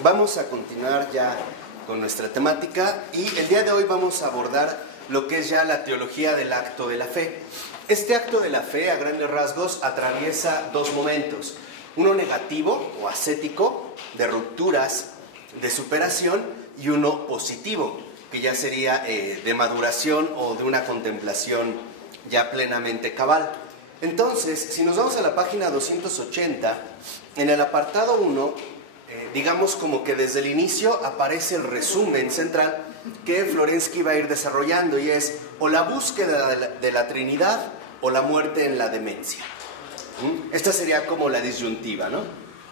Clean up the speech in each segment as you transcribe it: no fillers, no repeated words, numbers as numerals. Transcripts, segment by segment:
Vamos a continuar ya con nuestra temática y el día de hoy vamos a abordar lo que es ya la teología del acto de la fe. Este acto de la fe, a grandes rasgos, atraviesa dos momentos. Uno negativo o ascético, de rupturas, de superación, y uno positivo, que ya sería de maduración o de una contemplación ya plenamente cabal. Entonces, si nos vamos a la página 280, en el apartado 1, digamos como que desde el inicio aparece el resumen central que Florensky va a ir desarrollando, y es o la búsqueda de la Trinidad o la muerte en la demencia. Esta sería como la disyuntiva, ¿no?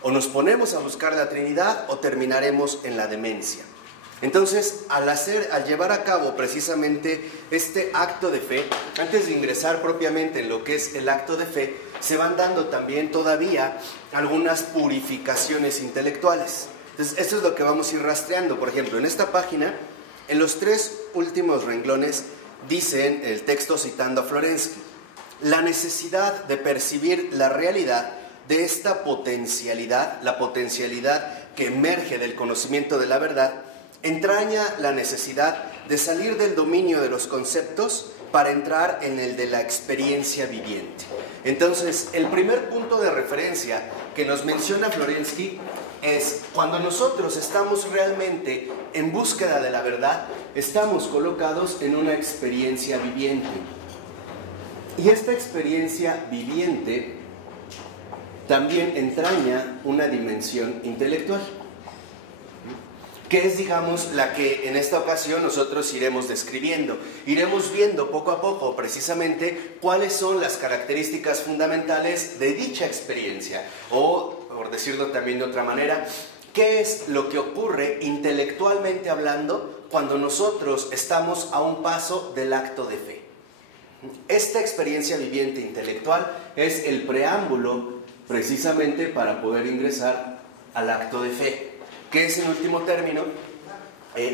O nos ponemos a buscar la Trinidad o terminaremos en la demencia. Entonces, al llevar a cabo precisamente este acto de fe, antes de ingresar propiamente en lo que es el acto de fe, se van dando también todavía algunas purificaciones intelectuales. Entonces, esto es lo que vamos a ir rastreando. Por ejemplo, en esta página, en los 3 últimos renglones, dicen el texto citando a Florensky: la necesidad de percibir la realidad de esta potencialidad, la potencialidad que emerge del conocimiento de la verdad, entraña la necesidad de salir del dominio de los conceptos para entrar en el de la experiencia viviente. Entonces, el primer punto de referencia que nos menciona Florensky es cuando nosotros estamos realmente en búsqueda de la verdad, estamos colocados en una experiencia viviente. Y esta experiencia viviente también entraña una dimensión intelectual, que es, digamos, la que en esta ocasión nosotros iremos describiendo. Iremos viendo poco a poco precisamente cuáles son las características fundamentales de dicha experiencia, o, por decirlo también de otra manera, qué es lo que ocurre intelectualmente hablando cuando nosotros estamos a un paso del acto de fe. Esta experiencia viviente intelectual es el preámbulo precisamente para poder ingresar al acto de fe, que es en último término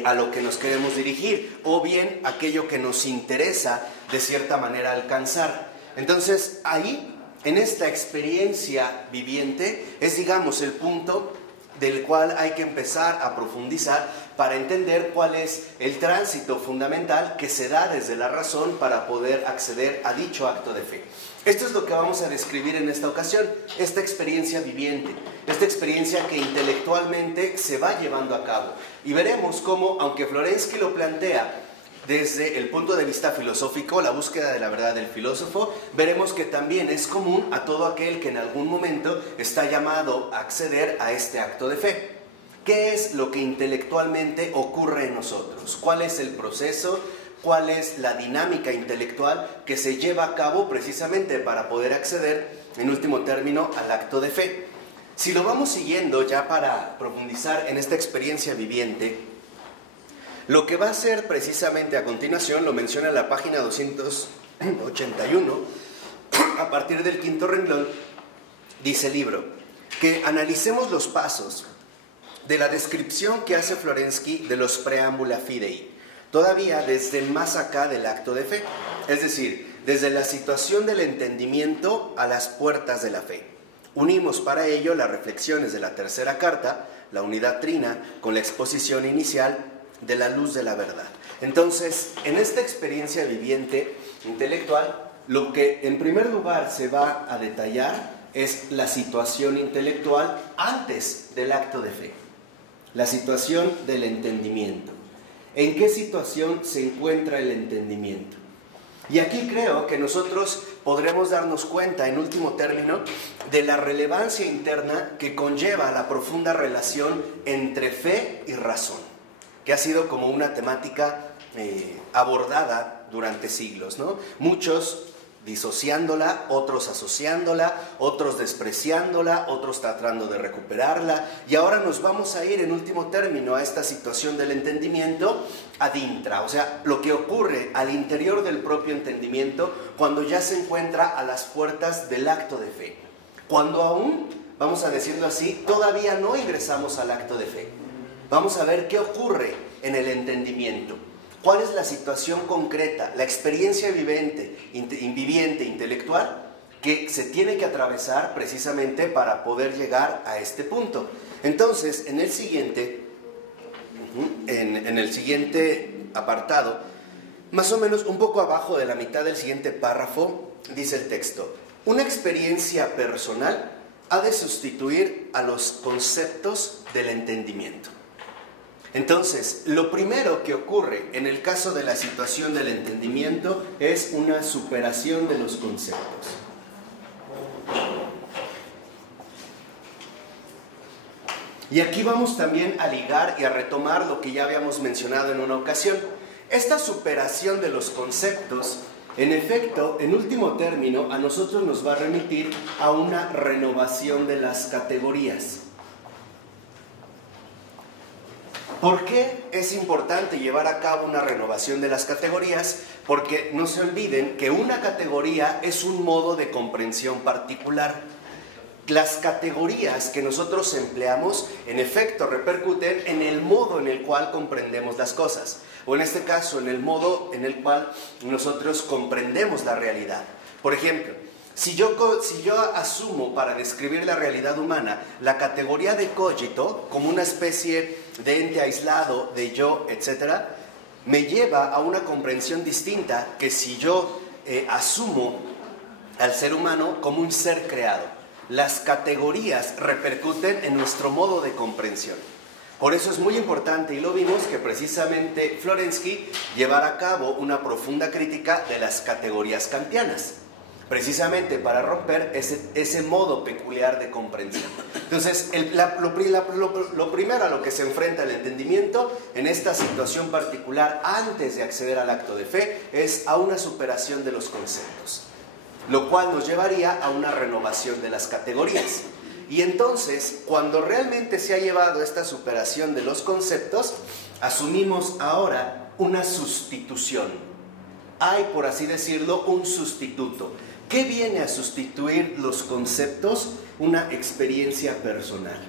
a lo que nos queremos dirigir, o bien aquello que nos interesa de cierta manera alcanzar. Entonces ahí, en esta experiencia viviente, es, digamos, el punto del cual hay que empezar a profundizar para entender cuál es el tránsito fundamental que se da desde la razón para poder acceder a dicho acto de fe. Esto es lo que vamos a describir en esta ocasión, esta experiencia viviente, esta experiencia que intelectualmente se va llevando a cabo. Y veremos cómo, aunque Florensky lo plantea desde el punto de vista filosófico, la búsqueda de la verdad del filósofo, veremos que también es común a todo aquel que en algún momento está llamado a acceder a este acto de fe. ¿Qué es lo que intelectualmente ocurre en nosotros? ¿Cuál es el proceso? ¿Cuál es la dinámica intelectual que se lleva a cabo precisamente para poder acceder, en último término, al acto de fe? Si lo vamos siguiendo ya para profundizar en esta experiencia viviente, lo que va a ser precisamente a continuación, lo menciona en la página 281, a partir del 5.º renglón, dice el libro, que analicemos los pasos de la descripción que hace Florensky de los preámbula fidei, todavía desde más acá del acto de fe, es decir, desde la situación del entendimiento a las puertas de la fe. Unimos para ello las reflexiones de la tercera carta, la unidad trina, con la exposición inicial de la luz de la verdad. Entonces, en esta experiencia viviente intelectual, lo que en primer lugar se va a detallar es la situación intelectual antes del acto de fe, la situación del entendimiento. ¿En qué situación se encuentra el entendimiento? Y aquí creo que nosotros podremos darnos cuenta, en último término, de la relevancia interna que conlleva la profunda relación entre fe y razón, que ha sido como una temática abordada durante siglos, ¿no? Muchos disociándola, otros asociándola, otros despreciándola, otros tratando de recuperarla, y ahora nos vamos a ir en último término a esta situación del entendimiento ad intra, o sea, lo que ocurre al interior del propio entendimiento cuando ya se encuentra a las puertas del acto de fe, cuando aún, vamos a decirlo así, todavía no ingresamos al acto de fe. Vamos a ver qué ocurre en el entendimiento. ¿Cuál es la situación concreta, la experiencia viviente, intelectual, que se tiene que atravesar precisamente para poder llegar a este punto? Entonces, en el siguiente apartado, más o menos un poco abajo de la mitad del siguiente párrafo, dice el texto: una experiencia personal ha de sustituir a los conceptos del entendimiento. Entonces, lo primero que ocurre en el caso de la situación del entendimiento es una superación de los conceptos. Y aquí vamos también a ligar y a retomar lo que ya habíamos mencionado en una ocasión. Esta superación de los conceptos, en efecto, en último término, a nosotros nos va a remitir a una renovación de las categorías. ¿Por qué es importante llevar a cabo una renovación de las categorías? Porque no se olviden que una categoría es un modo de comprensión particular. Las categorías que nosotros empleamos, en efecto, repercuten en el modo en el cual comprendemos las cosas, o en este caso, en el modo en el cual nosotros comprendemos la realidad. Por ejemplo, si yo asumo para describir la realidad humana la categoría de cogito como una especie de ente aislado, de yo, etc., me lleva a una comprensión distinta que si yo asumo al ser humano como un ser creado. Las categorías repercuten en nuestro modo de comprensión. Por eso es muy importante, y lo vimos, que precisamente Florensky llevara a cabo una profunda crítica de las categorías kantianas, precisamente para romper ese modo peculiar de comprensión. Entonces, lo primero a lo que se enfrenta el entendimiento en esta situación particular, antes de acceder al acto de fe, es a una superación de los conceptos, lo cual nos llevaría a una renovación de las categorías. Y entonces, cuando realmente se ha llevado esta superación de los conceptos, asumimos ahora una sustitución. Hay, por así decirlo, un sustituto. ¿Qué viene a sustituir los conceptos? Una experiencia personal.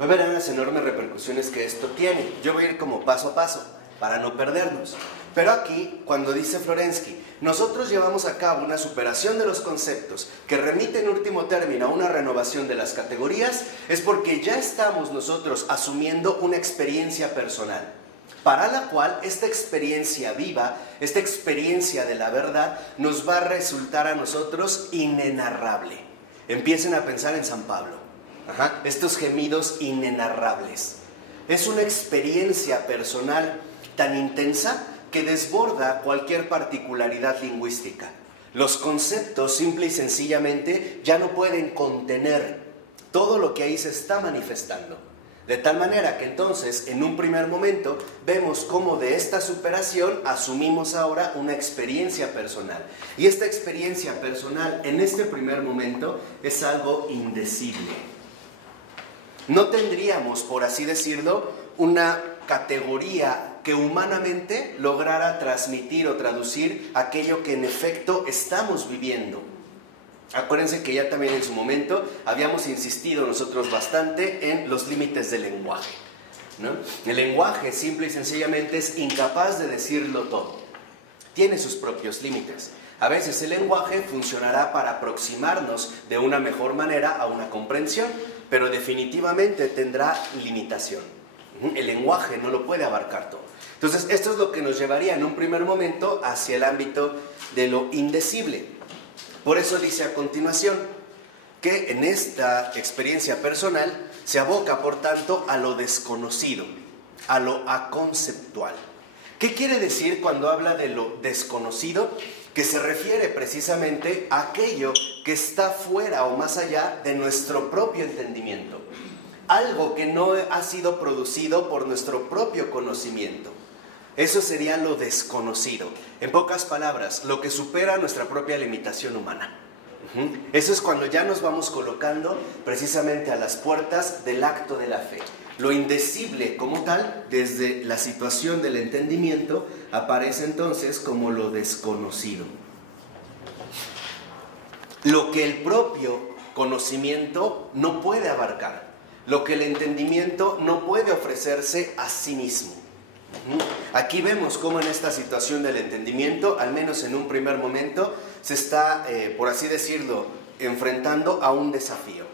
Va a ver las enormes repercusiones que esto tiene. Yo voy a ir como paso a paso, para no perdernos. Pero aquí, cuando dice Florensky, nosotros llevamos a cabo una superación de los conceptos que remite en último término a una renovación de las categorías, es porque ya estamos nosotros asumiendo una experiencia personal, para la cual esta experiencia viva, esta experiencia de la verdad, nos va a resultar a nosotros inenarrable. Empiecen a pensar en San Pablo. Estos gemidos inenarrables. Es una experiencia personal tan intensa que desborda cualquier particularidad lingüística. Los conceptos simple y sencillamente ya no pueden contener todo lo que ahí se está manifestando. De tal manera que entonces, en un primer momento, vemos cómo de esta superación asumimos ahora una experiencia personal. Y esta experiencia personal, en este primer momento, es algo indecible. No tendríamos, por así decirlo, una categoría que humanamente lograra transmitir o traducir aquello que en efecto estamos viviendo. Acuérdense que ya también en su momento habíamos insistido nosotros bastante en los límites del lenguaje, ¿no? El lenguaje simple y sencillamente es incapaz de decirlo todo. Tiene sus propios límites. A veces el lenguaje funcionará para aproximarnos de una mejor manera a una comprensión, pero definitivamente tendrá limitación. El lenguaje no lo puede abarcar todo. Entonces, esto es lo que nos llevaría en un primer momento hacia el ámbito de lo indecible. Por eso dice a continuación que en esta experiencia personal se aboca, por tanto, a lo desconocido, a lo aconceptual. ¿Qué quiere decir cuando habla de lo desconocido? Que se refiere precisamente a aquello que está fuera o más allá de nuestro propio entendimiento. Algo que no ha sido producido por nuestro propio conocimiento. Eso sería lo desconocido. En pocas palabras, lo que supera nuestra propia limitación humana. Eso es cuando ya nos vamos colocando precisamente a las puertas del acto de la fe. Lo indecible como tal, desde la situación del entendimiento, aparece entonces como lo desconocido. Lo que el propio conocimiento no puede abarcar. Lo que el entendimiento no puede ofrecerse a sí mismo. Aquí vemos cómo en esta situación del entendimiento, al menos en un primer momento, se está, por así decirlo, enfrentando a un desafío.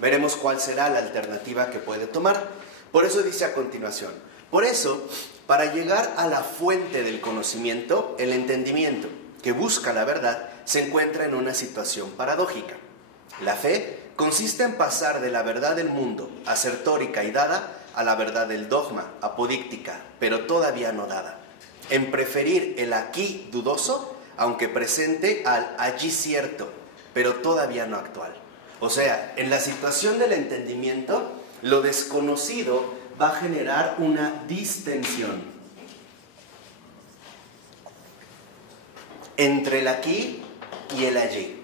Veremos cuál será la alternativa que puede tomar. Por eso dice a continuación: por eso, para llegar a la fuente del conocimiento, el entendimiento, que busca la verdad, se encuentra en una situación paradójica. La fe consiste en pasar de la verdad del mundo, asertórica y dada, a la verdad del dogma, apodíctica, pero todavía no dada. En preferir el aquí dudoso, aunque presente, al allí cierto, pero todavía no actual. O sea, en la situación del entendimiento, lo desconocido va a generar una distensión entre el aquí y el allí.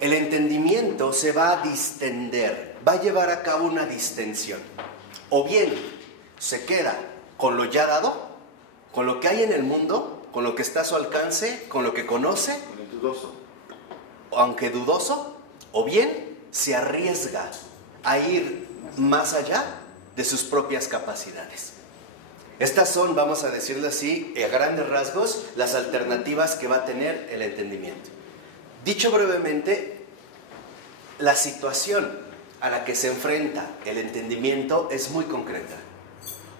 El entendimiento se va a distender, va a llevar a cabo una distensión. O bien se queda con lo ya dado, con lo que hay en el mundo, con lo que está a su alcance, con lo que conoce, Con el dudoso. aunque dudoso, o bien se arriesga a ir más allá de sus propias capacidades. Estas son, vamos a decirlo así, a grandes rasgos, las alternativas que va a tener el entendimiento. Dicho brevemente, la situación a la que se enfrenta el entendimiento es muy concreta.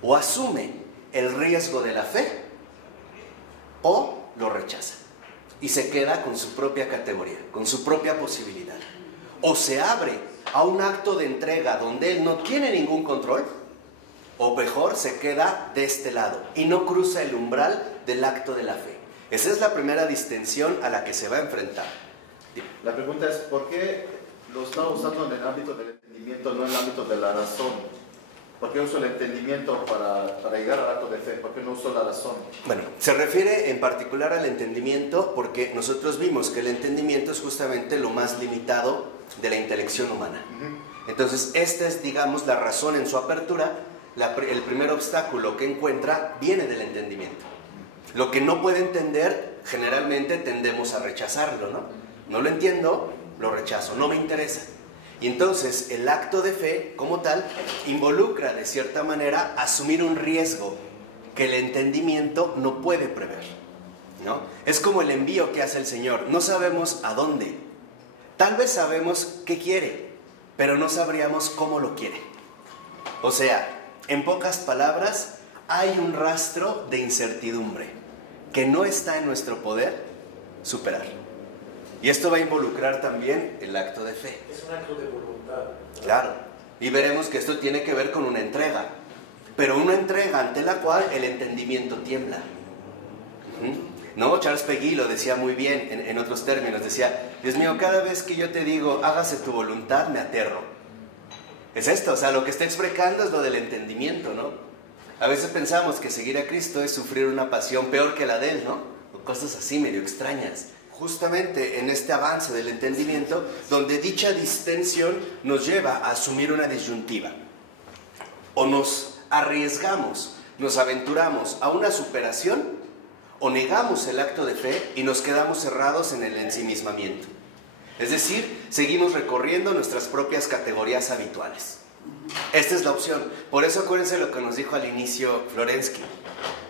O asume el riesgo de la fe, o lo rechaza y se queda con su propia categoría, con su propia posibilidad. O se abre a un acto de entrega donde él no tiene ningún control, o mejor, se queda de este lado y no cruza el umbral del acto de la fe. Esa es la primera distensión a la que se va a enfrentar. La pregunta es, ¿por qué lo está usando en el ámbito del entendimiento, no en el ámbito de la razón? ¿Por qué uso el entendimiento para llegar al acto de fe? ¿Por qué no uso la razón? Bueno, se refiere en particular al entendimiento porque nosotros vimos que el entendimiento es justamente lo más limitado de la intelección humana. Entonces, esta es, digamos, la razón en su apertura. El primer obstáculo que encuentra viene del entendimiento. Lo que no puede entender, generalmente tendemos a rechazarlo, ¿no? No lo entiendo, lo rechazo, no me interesa. Y entonces el acto de fe, como tal, involucra de cierta manera asumir un riesgo que el entendimiento no puede prever, ¿no? Es como el envío que hace el Señor. No sabemos a dónde. Tal vez sabemos qué quiere, pero no sabríamos cómo lo quiere. O sea, en pocas palabras, hay un rastro de incertidumbre que no está en nuestro poder superar. Y esto va a involucrar también el acto de fe. Es un acto de voluntad. Claro. Y veremos que esto tiene que ver con una entrega. Pero una entrega ante la cual el entendimiento tiembla. ¿No? Charles Peguy lo decía muy bien en otros términos. Decía, Dios mío, cada vez que yo te digo, hágase tu voluntad, me aterro. Es esto, o sea, lo que está explicando es lo del entendimiento, ¿no? A veces pensamos que seguir a Cristo es sufrir una pasión peor que la de Él, ¿no? O cosas así medio extrañas. Justamente en este avance del entendimiento, donde dicha distensión nos lleva a asumir una disyuntiva. O nos arriesgamos, nos aventuramos a una superación, o negamos el acto de fe y nos quedamos cerrados en el ensimismamiento. Es decir, seguimos recorriendo nuestras propias categorías habituales. Esta es la opción. Por eso acuérdense lo que nos dijo al inicio Florensky.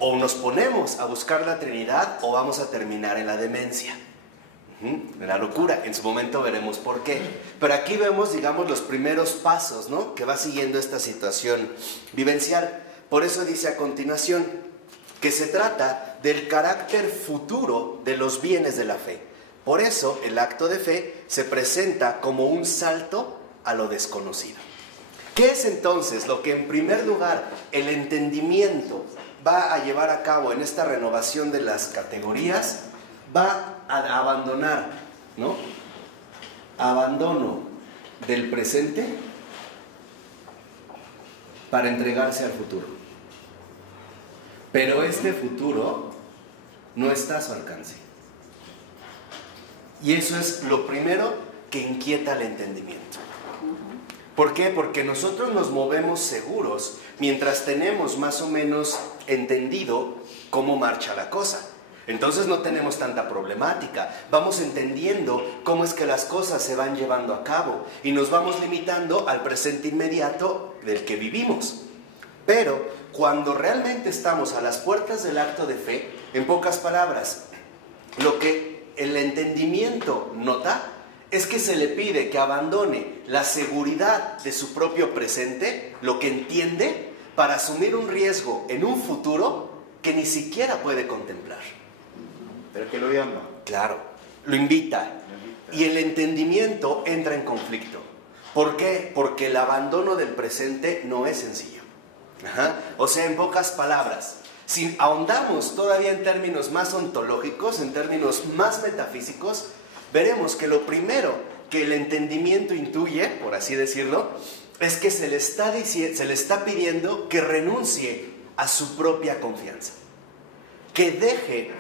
O nos ponemos a buscar la Trinidad o vamos a terminar en la demencia. En la locura. En su momento veremos por qué. Pero aquí vemos, digamos, los primeros pasos, ¿no?, que va siguiendo esta situación vivencial. Por eso dice a continuación que se trata del carácter futuro de los bienes de la fe. Por eso el acto de fe se presenta como un salto a lo desconocido. ¿Qué es entonces lo que en primer lugar el entendimiento va a llevar a cabo en esta renovación de las categorías? Va a abandonar, ¿no? Abandono del presente para entregarse al futuro. Pero este futuro no está a su alcance. Y eso es lo primero que inquieta el entendimiento. ¿Por qué? Porque nosotros nos movemos seguros mientras tenemos más o menos entendido cómo marcha la cosa. Entonces no tenemos tanta problemática. Vamos entendiendo cómo es que las cosas se van llevando a cabo y nos vamos limitando al presente inmediato del que vivimos. Pero cuando realmente estamos a las puertas del acto de fe, en pocas palabras, lo que el entendimiento nota es que se le pide que abandone la seguridad de su propio presente, lo que entiende, para asumir un riesgo en un futuro que ni siquiera puede contemplar. Pero que lo llama. Claro, lo invita. Y el entendimiento entra en conflicto. ¿Por qué? Porque el abandono del presente no es sencillo. O sea, en pocas palabras, si ahondamos todavía en términos más ontológicos, en términos más metafísicos, veremos que lo primero que el entendimiento intuye, por así decirlo, es que se le está pidiendo que renuncie a su propia confianza, que deje,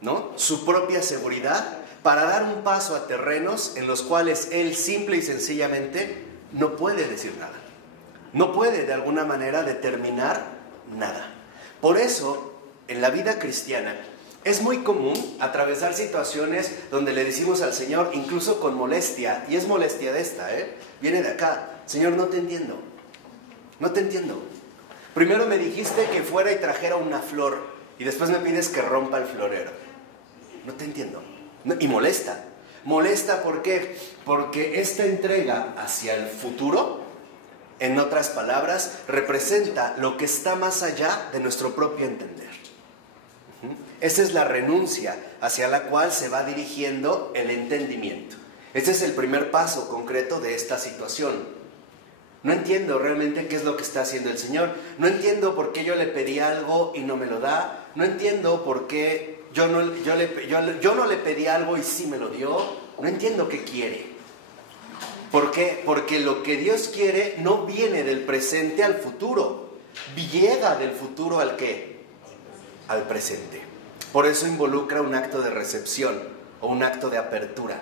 ¿no?, su propia seguridad para dar un paso a terrenos en los cuales él simple y sencillamente no puede decir nada, no puede de alguna manera determinar nada. Por eso, en la vida cristiana, es muy común atravesar situaciones donde le decimos al Señor, incluso con molestia, y es molestia de esta, viene de acá: Señor, no te entiendo, no te entiendo. Primero me dijiste que fuera y trajera una flor, y después me pides que rompa el florero. No te entiendo. Y molesta. Molesta, ¿por qué? Porque esta entrega hacia el futuro, en otras palabras, representa lo que está más allá de nuestro propio entender. Esa es la renuncia hacia la cual se va dirigiendo el entendimiento. Este es el primer paso concreto de esta situación. No entiendo realmente qué es lo que está haciendo el Señor. No entiendo por qué yo le pedí algo y no me lo da. No entiendo por qué yo no le pedí algo y sí me lo dio. No entiendo qué quiere. ¿Por qué? Porque lo que Dios quiere no viene del presente al futuro. Llega del futuro ¿al qué? Al presente. Por eso involucra un acto de recepción o un acto de apertura.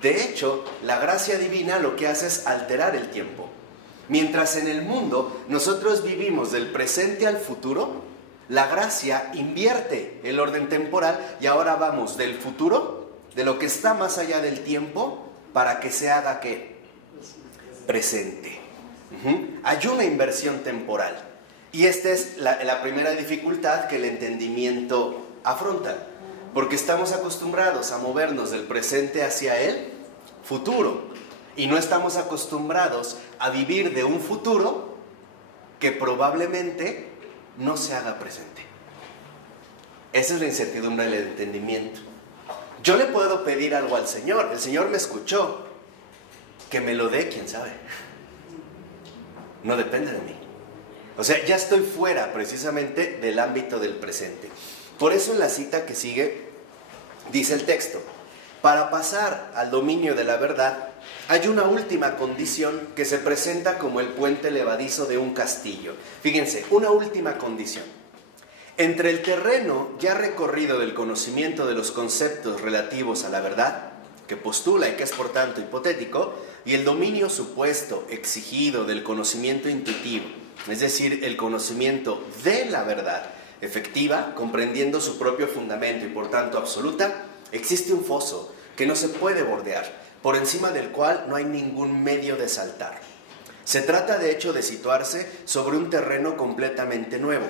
De hecho, la gracia divina lo que hace es alterar el tiempo. Mientras en el mundo nosotros vivimos del presente al futuro, la gracia invierte el orden temporal y ahora vamos del futuro, de lo que está más allá del tiempo, para que se haga ¿qué? Presente. Hay una inversión temporal. Y esta es la primera dificultad que el entendimiento afronta, porque estamos acostumbrados a movernos del presente hacia el futuro y no estamos acostumbrados a vivir de un futuro que probablemente no se haga presente. Esa es la incertidumbre del entendimiento. Yo le puedo pedir algo al Señor, el Señor me escuchó, que me lo dé, quién sabe. No depende de mí. O sea, ya estoy fuera precisamente del ámbito del presente. Por eso en la cita que sigue, dice el texto: para pasar al dominio de la verdad, hay una última condición que se presenta como el puente levadizo de un castillo. Fíjense, una última condición. Entre el terreno ya recorrido del conocimiento de los conceptos relativos a la verdad, que postula y que es por tanto hipotético, y el dominio supuesto, exigido del conocimiento intuitivo, es decir, el conocimiento de la verdad efectiva, comprendiendo su propio fundamento y por tanto absoluta, existe un foso que no se puede bordear, por encima del cual no hay ningún medio de saltar. Se trata de hecho de situarse sobre un terreno completamente nuevo,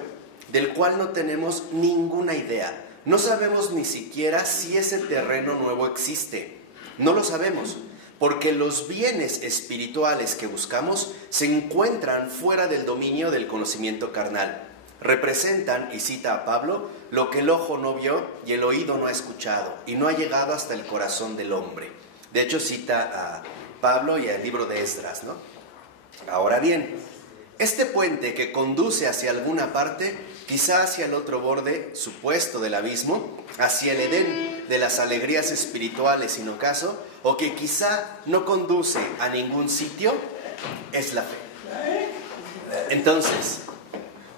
del cual no tenemos ninguna idea. No sabemos ni siquiera si ese terreno nuevo existe. No lo sabemos, porque los bienes espirituales que buscamos se encuentran fuera del dominio del conocimiento carnal. Representan, y cita a Pablo, lo que el ojo no vio y el oído no ha escuchado y no ha llegado hasta el corazón del hombre. De hecho cita a Pablo y al libro de Esdras, ¿no? Ahora bien, este puente que conduce hacia alguna parte, quizá hacia el otro borde supuesto del abismo, hacia el Edén de las alegrías espirituales sin ocaso, o que quizá no conduce a ningún sitio, es la fe. Entonces,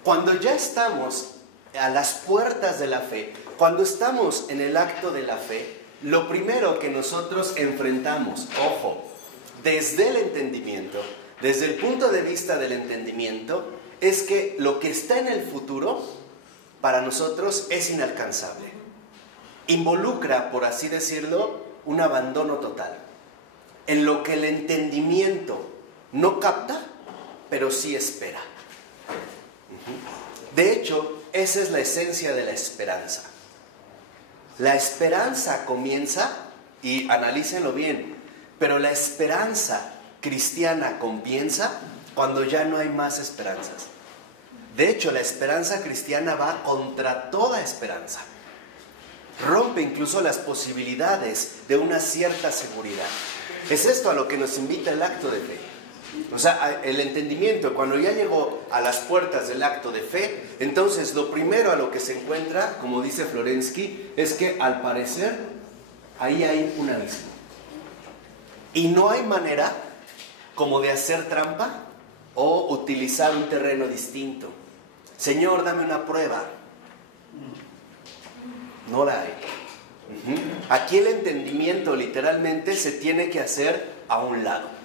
cuando ya estamos a las puertas de la fe, cuando estamos en el acto de la fe, lo primero que nosotros enfrentamos, ojo, desde el entendimiento, desde el punto de vista del entendimiento, es que lo que está en el futuro, para nosotros es inalcanzable. Involucra, por así decirlo, un abandono total, en lo que el entendimiento no capta, pero sí espera. De hecho, esa es la esencia de la esperanza. La esperanza comienza, y analícenlo bien, pero la esperanza cristiana comienza cuando ya no hay más esperanzas. De hecho, la esperanza cristiana va contra toda esperanza. Rompe incluso las posibilidades de una cierta seguridad. Es esto a lo que nos invita el acto de fe. O sea, el entendimiento, cuando ya llegó a las puertas del acto de fe, entonces lo primero a lo que se encuentra, como dice Florensky, es que al parecer ahí hay un abismo. Y no hay manera como de hacer trampa o utilizar un terreno distinto. Señor, dame una prueba. No la hay. Aquí el entendimiento literalmente se tiene que hacer a un lado.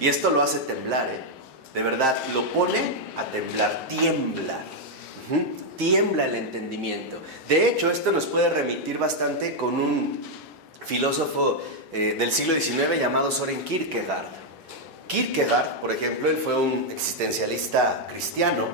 Y esto lo hace temblar, de verdad, lo pone a temblar, tiembla. Tiembla el entendimiento. De hecho, esto nos puede remitir bastante con un filósofo del siglo XIX llamado Søren Kierkegaard. Kierkegaard, por ejemplo, él fue un existencialista cristiano,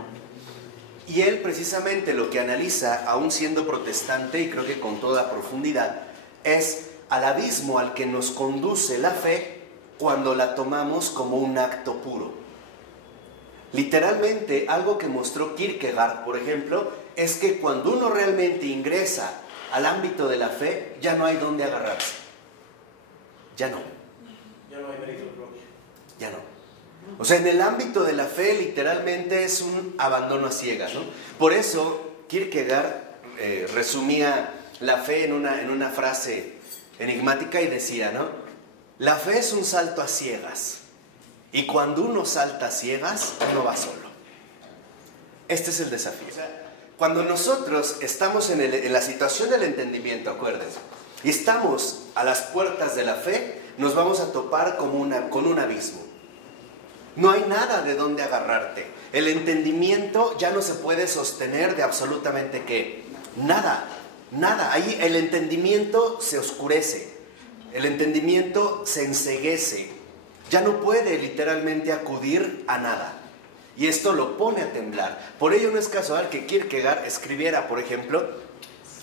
y él precisamente lo que analiza, aún siendo protestante, y creo que con toda profundidad, es al abismo al que nos conduce la fe cuando la tomamos como un acto puro. Literalmente, algo que mostró Kierkegaard, por ejemplo, es que cuando uno realmente ingresa al ámbito de la fe, ya no hay dónde agarrarse. Ya no. Ya no hay mérito propio. Ya no. O sea, en el ámbito de la fe, literalmente es un abandono a ciegas, ¿no? Por eso, Kierkegaard resumía la fe en una frase enigmática y decía, ¿no? La fe es un salto a ciegas. Y cuando uno salta a ciegas, uno va solo. Este es el desafío. O sea, cuando nosotros estamos en la situación del entendimiento, acuérdense, y estamos a las puertas de la fe, nos vamos a topar con un abismo. No hay nada de dónde agarrarte. El entendimiento ya no se puede sostener de absolutamente qué. Nada, nada. Ahí el entendimiento se oscurece. El entendimiento se enceguece. Ya no puede literalmente acudir a nada. Y esto lo pone a temblar. Por ello no es casual que Kierkegaard escribiera, por ejemplo,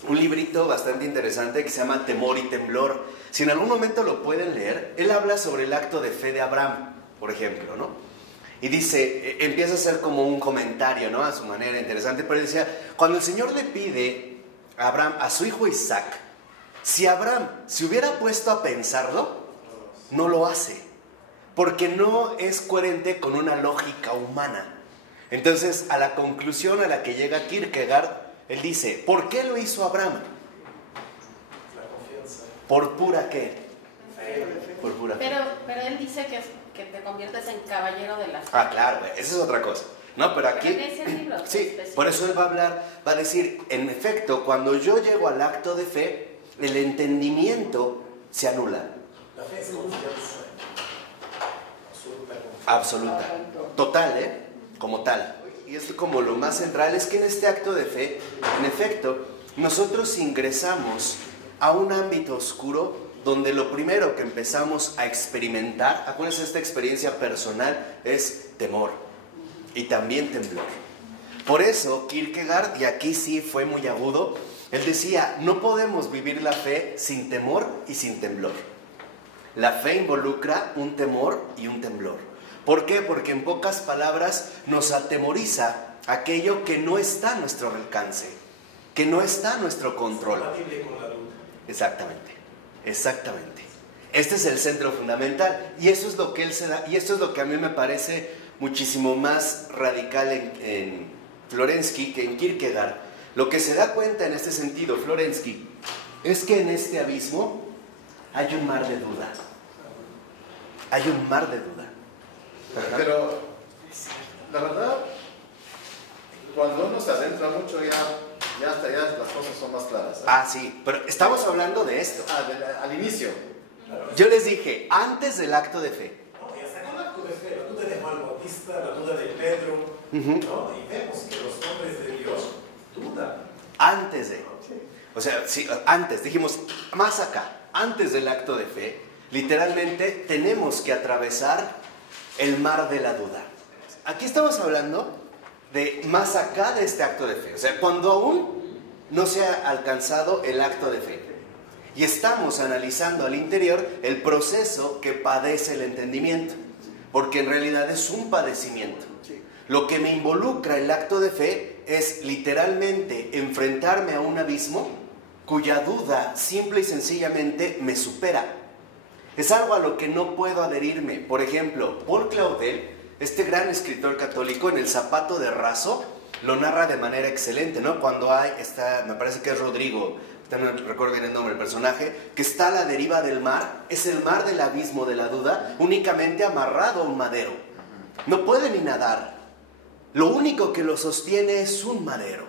un librito bastante interesante que se llama Temor y Temblor. Si en algún momento lo pueden leer, él habla sobre el acto de fe de Abraham, por ejemplo, ¿no? Y dice, empieza a hacer como un comentario, ¿no? A su manera interesante, pero él decía, cuando el Señor le pide a Abraham, a su hijo Isaac, si Abraham se hubiera puesto a pensarlo, no lo hace, porque no es coherente con una lógica humana. Entonces, a la conclusión a la que llega Kierkegaard, él dice, ¿por qué lo hizo Abraham? La confianza. ¿Por pura qué? Por pura fe. Pero él dice que te conviertes en caballero de la fe. Ah, claro, esa es otra cosa. No, pero aquí... En ese libro, sí, por eso él va a hablar, va a decir, en efecto, cuando yo llego al acto de fe, el entendimiento se anula. La fe es confianza. Absoluta. Total, como tal. Y esto como lo más central es que en este acto de fe, en efecto, nosotros ingresamos a un ámbito oscuro donde lo primero que empezamos a experimentar, acuérdense, esta experiencia personal es temor y también temblor. Por eso Kierkegaard, y aquí sí fue muy agudo, él decía, no podemos vivir la fe sin temor y sin temblor. La fe involucra un temor y un temblor. ¿Por qué? Porque en pocas palabras nos atemoriza aquello que no está a nuestro alcance, que no está a nuestro control. Compatible con la duda. Exactamente. Exactamente. Este es el centro fundamental y eso es lo que él se da, y esto es lo que a mí me parece muchísimo más radical en Florensky que en Kierkegaard. Lo que se da cuenta en este sentido Florensky es que en este abismo hay un mar de duda. Hay un mar de duda. Pero la verdad, cuando uno se adentra mucho ya hasta ya las cosas son más claras. Ah, sí, pero estamos hablando de esto. Al inicio. Yo les dije, antes del acto de fe. No, y hasta con el acto de fe, la duda de Juan Bautista, la duda de Pedro, ¿no? Y vemos que los hombres de Dios dudan. Antes de. O sea, sí, antes, dijimos, más acá, antes del acto de fe, literalmente tenemos que atravesar el mar de la duda. Aquí estamos hablando de más acá de este acto de fe. O sea, cuando aún no se ha alcanzado el acto de fe. Y estamos analizando al interior el proceso que padece el entendimiento, porque en realidad es un padecimiento. Lo que me involucra el acto de fe es literalmente enfrentarme a un abismo cuya duda simple y sencillamente me supera. Es algo a lo que no puedo adherirme. Por ejemplo, Paul Claudel, este gran escritor católico, en El zapato de raso, lo narra de manera excelente, ¿no? Cuando me parece que es Rodrigo, no recuerdo bien el nombre del personaje, que está a la deriva del mar, es el mar del abismo de la duda, únicamente amarrado a un madero. No puede ni nadar. Lo único que lo sostiene es un madero.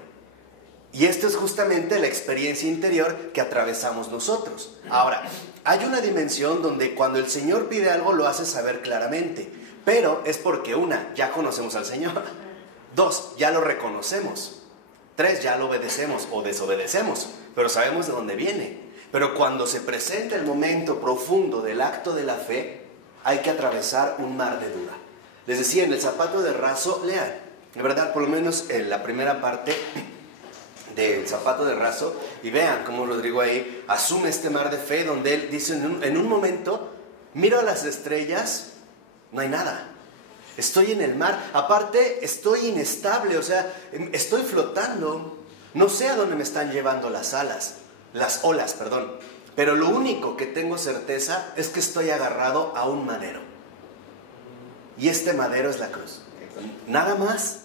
Y esto es justamente la experiencia interior que atravesamos nosotros. Ahora, hay una dimensión donde cuando el Señor pide algo lo hace saber claramente, pero es porque ya conocemos al Señor. 2, ya lo reconocemos. 3, ya lo obedecemos o desobedecemos, pero sabemos de dónde viene. Pero cuando se presenta el momento profundo del acto de la fe, hay que atravesar un mar de duda. Les decía, en El zapato de raso, lean, de verdad, por lo menos en la primera parte del zapato de raso, y vean cómo Rodrigo ahí asume este mar de fe, donde él dice en un momento, miro a las estrellas, no hay nada. Estoy en el mar, aparte estoy inestable, o sea, estoy flotando, no sé a dónde me están llevando las olas, pero lo único que tengo certeza es que estoy agarrado a un madero, y este madero es la cruz, nada más.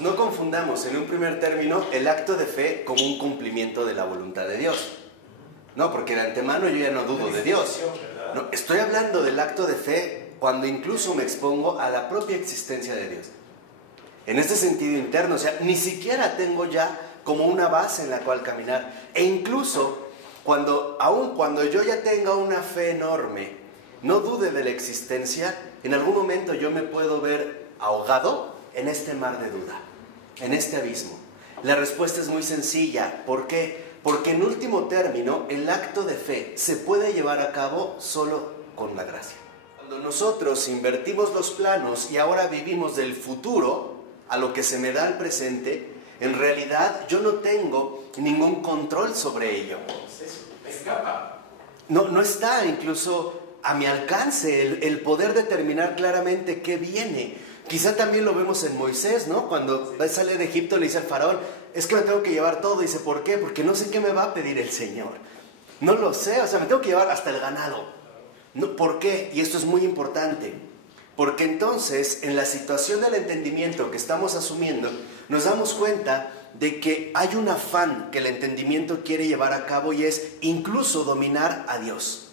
No confundamos en un primer término el acto de fe como un cumplimiento de la voluntad de Dios, no, porque de antemano yo ya no dudo de Dios, no, estoy hablando del acto de fe cuando incluso me expongo a la propia existencia de Dios. En este sentido interno, o sea, ni siquiera tengo ya como una base en la cual caminar. E incluso, aun cuando yo ya tenga una fe enorme, no dude de la existencia, en algún momento yo me puedo ver ahogado en este mar de duda, en este abismo. La respuesta es muy sencilla. ¿Por qué? Porque en último término, el acto de fe se puede llevar a cabo solo con la gracia. Cuando nosotros invertimos los planos y ahora vivimos del futuro a lo que se me da al presente, en realidad yo no tengo ningún control sobre ello. Escapa. No está incluso a mi alcance el poder determinar claramente qué viene. Quizá también lo vemos en Moisés, ¿no? Cuando sale de Egipto le dice al faraón, es que me tengo que llevar todo. Dice, ¿por qué? Porque no sé qué me va a pedir el Señor. No lo sé, o sea, me tengo que llevar hasta el ganado. No, ¿por qué? Y esto es muy importante, porque entonces en la situación del entendimiento que estamos asumiendo, nos damos cuenta de que hay un afán que el entendimiento quiere llevar a cabo y es incluso dominar a Dios,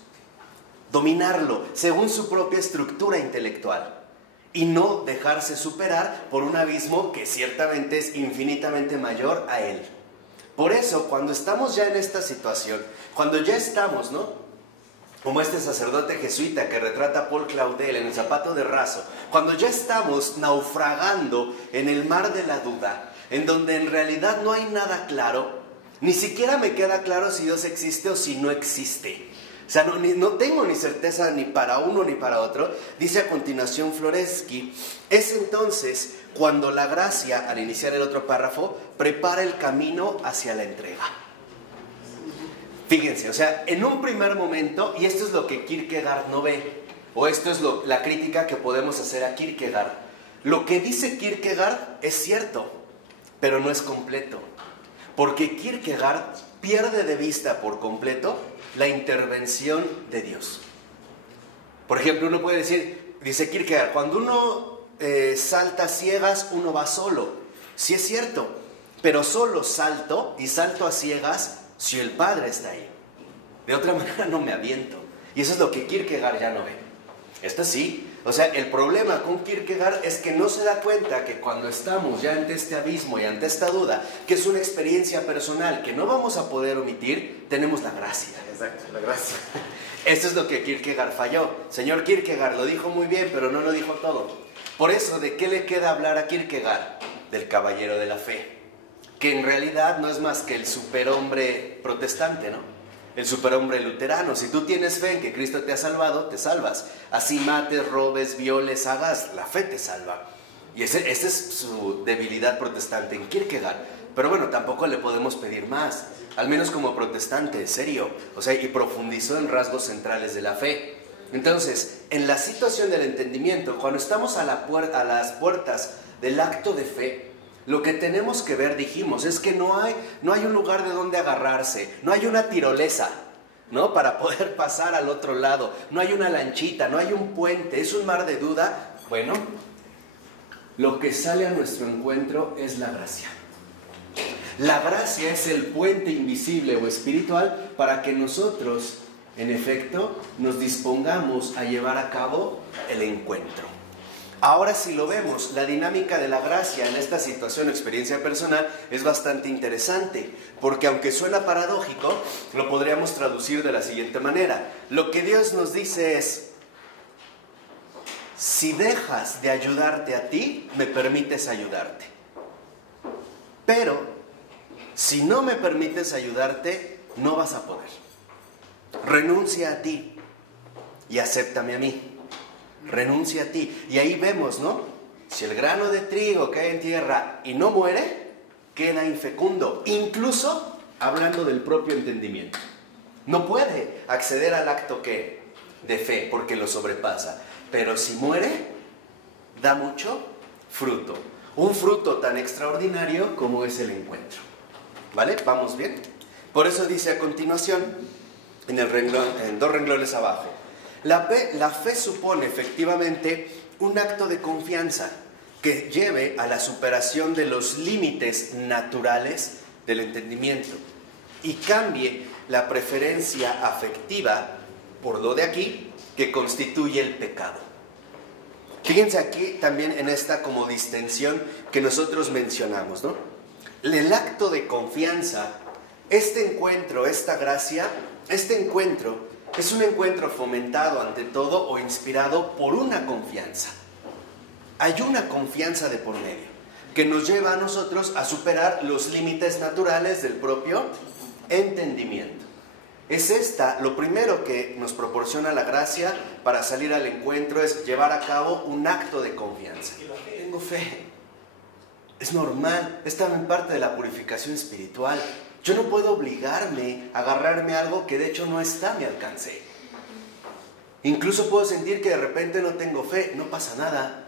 dominarlo según su propia estructura intelectual y no dejarse superar por un abismo que ciertamente es infinitamente mayor a él. Por eso, cuando estamos ya en esta situación, cuando ya estamos, ¿no?, como este sacerdote jesuita que retrata a Paul Claudel en El zapato de raso, cuando ya estamos naufragando en el mar de la duda, en donde en realidad no hay nada claro, ni siquiera me queda claro si Dios existe o si no existe. O sea, no tengo ni certeza ni para uno ni para otro. Dice a continuación Floresky, es entonces cuando la gracia, al iniciar el otro párrafo, prepara el camino hacia la entrega. Fíjense, o sea, en un primer momento, y esto es lo que Kierkegaard no ve, o esto es la crítica que podemos hacer a Kierkegaard. Lo que dice Kierkegaard es cierto, pero no es completo, porque Kierkegaard pierde de vista por completo la intervención de Dios. Por ejemplo, uno puede decir, dice Kierkegaard, cuando uno salta a ciegas, uno va solo. Sí es cierto, pero solo salto y salto a ciegas si el Padre está ahí. De otra manera no me aviento. Y eso es lo que Kierkegaard ya no ve. Esto sí. O sea, el problema con Kierkegaard es que no se da cuenta que cuando estamos ya ante este abismo y ante esta duda, que es una experiencia personal que no vamos a poder omitir, tenemos la gracia. Exacto, la gracia. Esto es lo que Kierkegaard falló. Señor Kierkegaard lo dijo muy bien, pero no lo dijo todo. Por eso, ¿de qué le queda hablar a Kierkegaard? Del caballero de la fe, que en realidad no es más que el superhombre protestante, ¿no? El superhombre luterano. Si tú tienes fe en que Cristo te ha salvado, te salvas. Así mates, robes, violes, hagas, la fe te salva. Y esa es su debilidad protestante en Kierkegaard. pero bueno, tampoco le podemos pedir más, al menos como protestante, serio, o sea, y profundizó en rasgos centrales de la fe. Entonces, en la situación del entendimiento, cuando estamos a las puertas del acto de fe, lo que tenemos que ver, dijimos, es que no hay un lugar de donde agarrarse, no hay una tirolesa, ¿no? Para poder pasar al otro lado, no hay una lanchita, no hay un puente, es un mar de duda. Bueno, lo que sale a nuestro encuentro es la gracia. La gracia es el puente invisible o espiritual para que nosotros, en efecto, nos dispongamos a llevar a cabo el encuentro. Ahora, si lo vemos, la dinámica de la gracia en esta situación o experiencia personal es bastante interesante, porque aunque suena paradójico, lo podríamos traducir de la siguiente manera. Lo que Dios nos dice es: si dejas de ayudarte a ti, me permites ayudarte. Pero, si no me permites ayudarte, no vas a poder. Renuncia a ti y acéptame a mí. Renuncia a ti. Y ahí vemos, ¿no? Si el grano de trigo cae en tierra y no muere, queda infecundo. Incluso hablando del propio entendimiento. No puede acceder al acto de fe porque lo sobrepasa. Pero si muere, da mucho fruto. Un fruto tan extraordinario como es el encuentro. ¿Vale? ¿Vamos bien? Por eso dice a continuación, en 2 renglones abajo: la fe supone efectivamente un acto de confianza que lleve a la superación de los límites naturales del entendimiento y cambie la preferencia afectiva por lo de aquí que constituye el pecado. Fíjense aquí también en esta como distensión que nosotros mencionamos, ¿no? El acto de confianza, este encuentro, esta gracia, este encuentro es un encuentro fomentado ante todo o inspirado por una confianza. Hay una confianza de por medio que nos lleva a nosotros a superar los límites naturales del propio entendimiento. Es lo primero que nos proporciona la gracia para salir al encuentro, es llevar a cabo un acto de confianza. Tengo fe, es normal, es también parte de la purificación espiritual. Yo no puedo obligarme a agarrarme a algo que de hecho no está a mi alcance. Incluso puedo sentir que de repente no tengo fe, no pasa nada.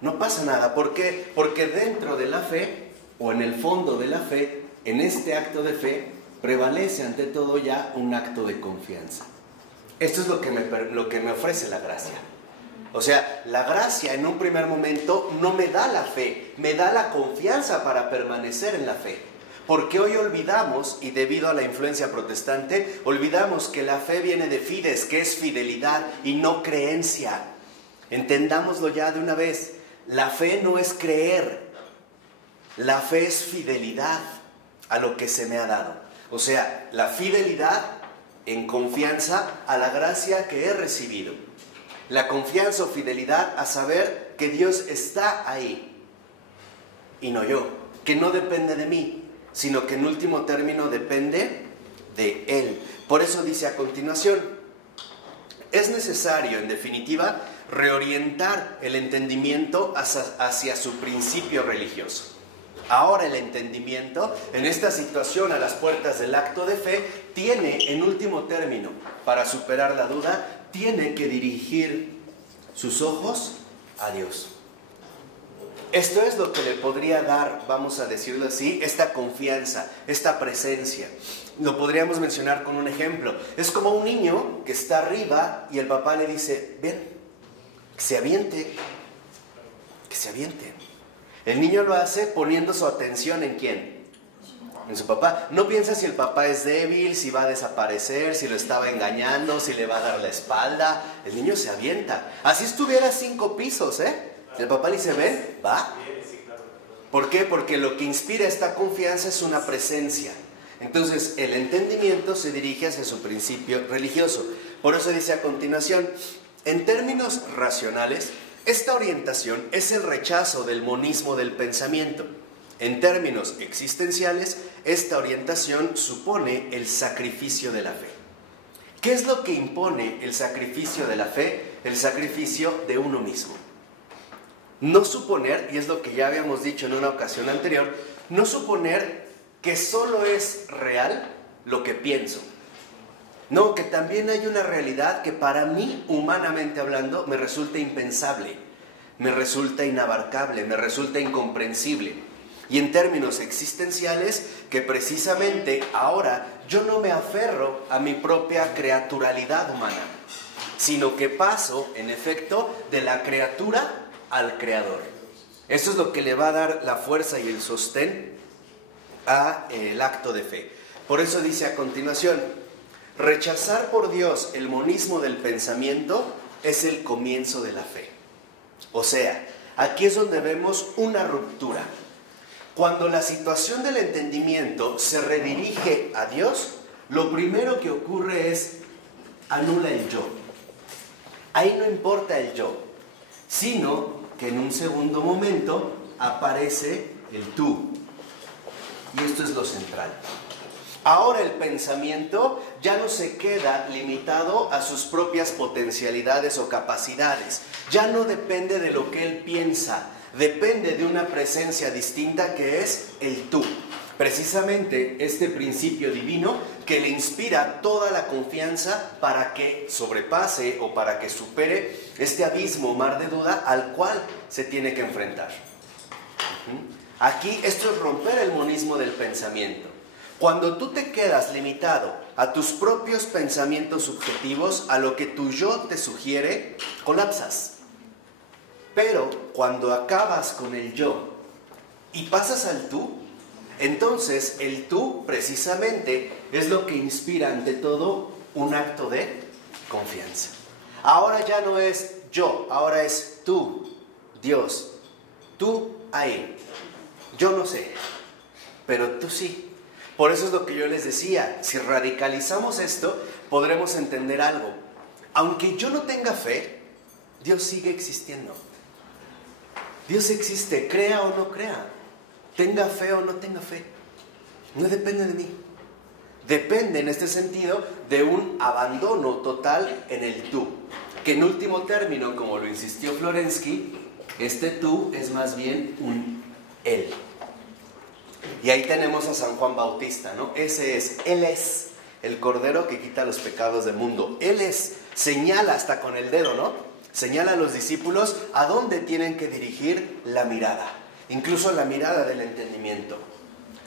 No pasa nada. ¿Por qué? Porque dentro de la fe, o en el fondo de la fe, en este acto de fe, prevalece ante todo ya un acto de confianza. Esto es lo que me ofrece la gracia. O sea, la gracia en un primer momento no me da la fe, me da la confianza para permanecer en la fe. Porque hoy olvidamos, y debido a la influencia protestante, olvidamos que la fe viene de fides, que es fidelidad y no creencia. Entendámoslo ya de una vez. La fe no es creer, la fe es fidelidad a lo que se me ha dado. O sea, la fidelidad en confianza a la gracia que he recibido. La confianza o fidelidad a saber que Dios está ahí y no yo, que no depende de mí, sino que en último término depende de Él. Por eso dice a continuación: es necesario, en definitiva, reorientar el entendimiento hacia su principio religioso. Ahora el entendimiento, en esta situación a las puertas del acto de fe, tiene, en último término, para superar la duda, tiene que dirigir sus ojos a Dios. Esto es lo que le podría dar, vamos a decirlo así, esta confianza, esta presencia. Lo podríamos mencionar con un ejemplo. Es como un niño que está arriba y el papá le dice: ven, que se aviente, que se aviente. El niño lo hace poniendo su atención ¿en quién? En su papá. No piensa si el papá es débil, si va a desaparecer, si lo estaba engañando, si le va a dar la espalda. El niño se avienta. Así estuviera 5 pisos, El papá le dice: ven, va. ¿Por qué? Porque lo que inspira esta confianza es una presencia. Entonces el entendimiento se dirige hacia su principio religioso. Por eso dice a continuación: en términos racionales, esta orientación es el rechazo del monismo del pensamiento. En términos existenciales, esta orientación supone el sacrificio de la fe. ¿Qué es lo que impone el sacrificio de la fe? El sacrificio de uno mismo. No suponer, y es lo que ya habíamos dicho en una ocasión anterior, no suponer que solo es real lo que pienso. No, que también hay una realidad que para mí, humanamente hablando, me resulta impensable, me resulta inabarcable, me resulta incomprensible. Y en términos existenciales, que precisamente ahora yo no me aferro a mi propia creaturalidad humana, sino que paso, en efecto, de la criatura al creador. Eso es lo que le va a dar la fuerza y el sostén al acto de fe. Por eso dice a continuación: rechazar por Dios el monismo del pensamiento es el comienzo de la fe. O sea, aquí es donde vemos una ruptura. Cuando la situación del entendimiento se redirige a Dios, lo primero que ocurre es anula el yo. Ahí no importa el yo, sino que en un segundo momento aparece el tú. Y esto es lo central. Ahora el pensamiento ya no se queda limitado a sus propias potencialidades o capacidades. Ya no depende de lo que él piensa, depende de una presencia distinta que es el tú. Precisamente este principio divino que le inspira toda la confianza para que sobrepase o para que supere este abismo, mar de duda al cual se tiene que enfrentar. Aquí esto es romper el monismo del pensamiento. Cuando tú te quedas limitado a tus propios pensamientos subjetivos, a lo que tu yo te sugiere, colapsas. Pero cuando acabas con el yo y pasas al tú, entonces el tú precisamente es lo que inspira ante todo un acto de confianza. Ahora ya no es yo, ahora es tú, Dios, tú ahí. Yo no sé, pero tú sí. Por eso es lo que yo les decía, si radicalizamos esto, podremos entender algo. Aunque yo no tenga fe, Dios sigue existiendo. Dios existe, crea o no crea, tenga fe o no tenga fe. No depende de mí. Depende en este sentido de un abandono total en el tú. Que en último término, como lo insistió Florensky, este tú es más bien un él. Y ahí tenemos a San Juan Bautista, ¿no? Él es el Cordero que quita los pecados del mundo. Él es, señala hasta con el dedo, ¿no? Señala a los discípulos a dónde tienen que dirigir la mirada, incluso la mirada del entendimiento.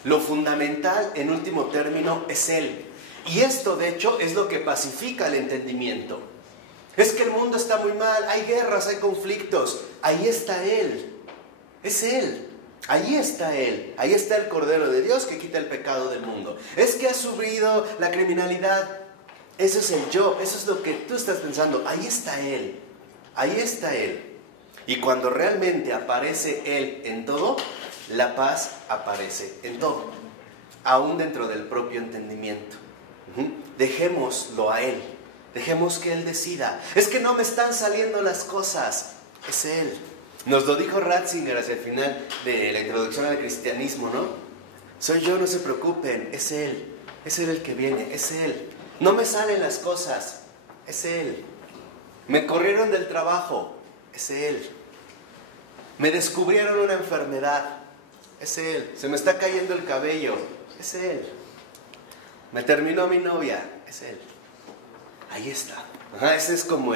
Lo fundamental, en último término, es Él. Y esto, de hecho, es lo que pacifica el entendimiento. Es que el mundo está muy mal, hay guerras, hay conflictos. Ahí está Él. Es Él. Ahí está Él, ahí está el Cordero de Dios que quita el pecado del mundo. Es que ha subido la criminalidad, eso es el yo, eso es lo que tú estás pensando. Ahí está Él, ahí está Él. Y cuando realmente aparece Él en todo, la paz aparece en todo, aún dentro del propio entendimiento. Dejémoslo a Él, dejemos que Él decida. Es que no me están saliendo las cosas, es Él. Nos lo dijo Ratzinger hacia el final de la introducción al cristianismo, ¿no? Soy yo, no se preocupen, es Él el que viene, es Él. No me salen las cosas, es Él. Me corrieron del trabajo, es Él. Me descubrieron una enfermedad, es Él. Se me está cayendo el cabello, es Él. Me terminó mi novia, es Él. Ahí está. Esa es como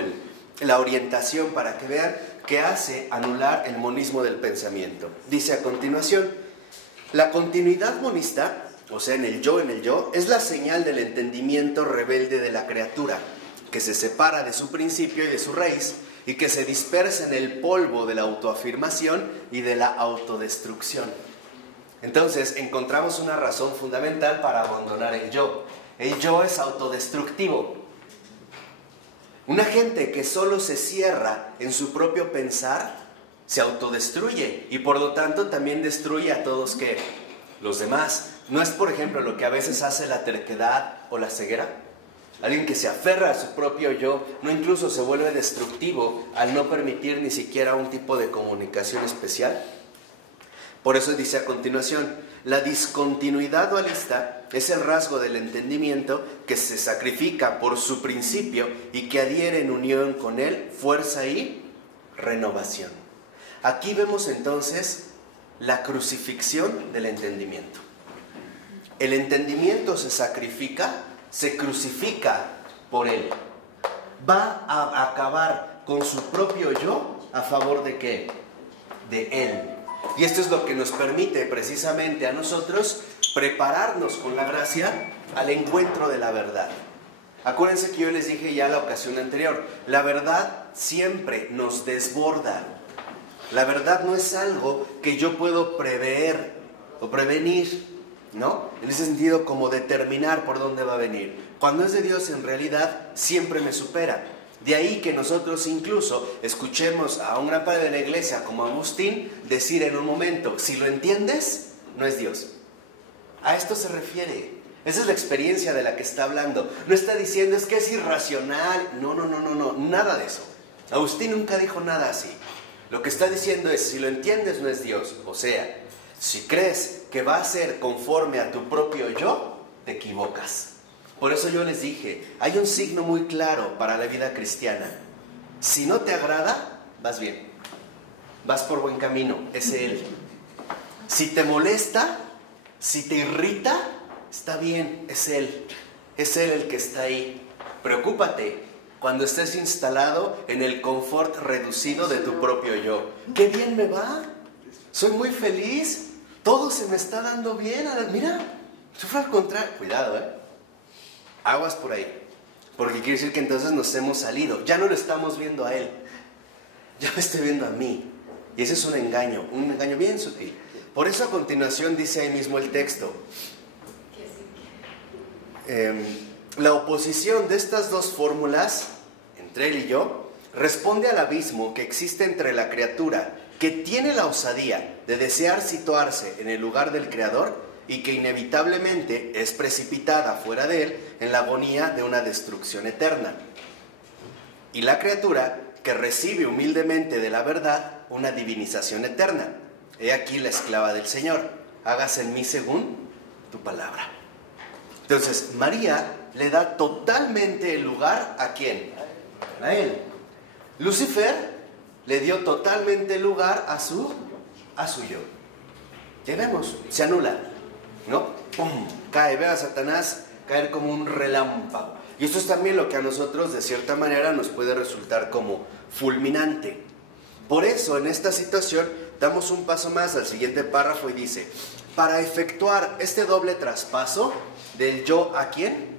la orientación para que vean que hace anular el monismo del pensamiento. Dice a continuación: la continuidad monista, o sea, en el yo, es la señal del entendimiento rebelde de la criatura, que se separa de su principio y de su raíz, y que se dispersa en el polvo de la autoafirmación y de la autodestrucción. Entonces, encontramos una razón fundamental para abandonar el yo. El yo es autodestructivo. Una gente que solo se cierra en su propio pensar, se autodestruye y por lo tanto también destruye a todos los demás. ¿No es, por ejemplo, lo que a veces hace la terquedad o la ceguera? Alguien que se aferra a su propio yo, no incluso se vuelve destructivo al no permitir ni siquiera un tipo de comunicación especial. Por eso dice a continuación: la discontinuidad dualista es el rasgo del entendimiento que se sacrifica por su principio y que adhiere en unión con él fuerza y renovación. Aquí vemos entonces la crucifixión del entendimiento. El entendimiento se sacrifica, se crucifica por él. Va a acabar con su propio yo a favor de ¿qué? De él. Y esto es lo que nos permite precisamente a nosotros prepararnos con la gracia al encuentro de la verdad. Acuérdense que yo les dije ya la ocasión anterior, la verdad siempre nos desborda. La verdad no es algo que yo puedo prever o prevenir, ¿no? En ese sentido, como determinar por dónde va a venir. Cuando es de Dios, en realidad, siempre me supera. De ahí que nosotros incluso escuchemos a un gran padre de la iglesia como Agustín decir en un momento, si lo entiendes, no es Dios. A esto se refiere. Esa es la experiencia de la que está hablando. No está diciendo es que es irracional. No, nada de eso. Agustín nunca dijo nada así. Lo que está diciendo es, si lo entiendes, no es Dios. O sea, si crees que va a ser conforme a tu propio yo, te equivocas. Por eso yo les dije, hay un signo muy claro para la vida cristiana. Si no te agrada, vas bien. Vas por buen camino, es Él. Si te molesta, si te irrita, está bien, es Él. Es Él el que está ahí. Preocúpate cuando estés instalado en el confort reducido de tu propio yo. ¡Qué bien me va! Soy muy feliz. Todo se me está dando bien. Mira, sufro al contrario. Cuidado, aguas por ahí. Porque quiere decir que entonces nos hemos salido. Ya no lo estamos viendo a Él. Ya me estoy viendo a mí. Y ese es un engaño bien sutil. Por eso a continuación dice ahí mismo el texto. La oposición de estas dos fórmulas, entre Él y yo, responde al abismo que existe entre la criatura que tiene la osadía de desear situarse en el lugar del Creador y que inevitablemente es precipitada fuera de Él en la agonía de una destrucción eterna. Y la criatura que recibe humildemente de la verdad una divinización eterna. He aquí la esclava del Señor, hágase en mí según tu palabra. Entonces, María le da totalmente el lugar ¿a quién? A Él. Lucifer le dio totalmente el lugar a su yo. Ya vemos, se anula, ¿no? ¡Pum! Cae, ve a Satanás caer como un relámpago. Y esto es también lo que a nosotros de cierta manera nos puede resultar como fulminante. Por eso en esta situación damos un paso más al siguiente párrafo y dice, para efectuar este doble traspaso del yo ¿a quién?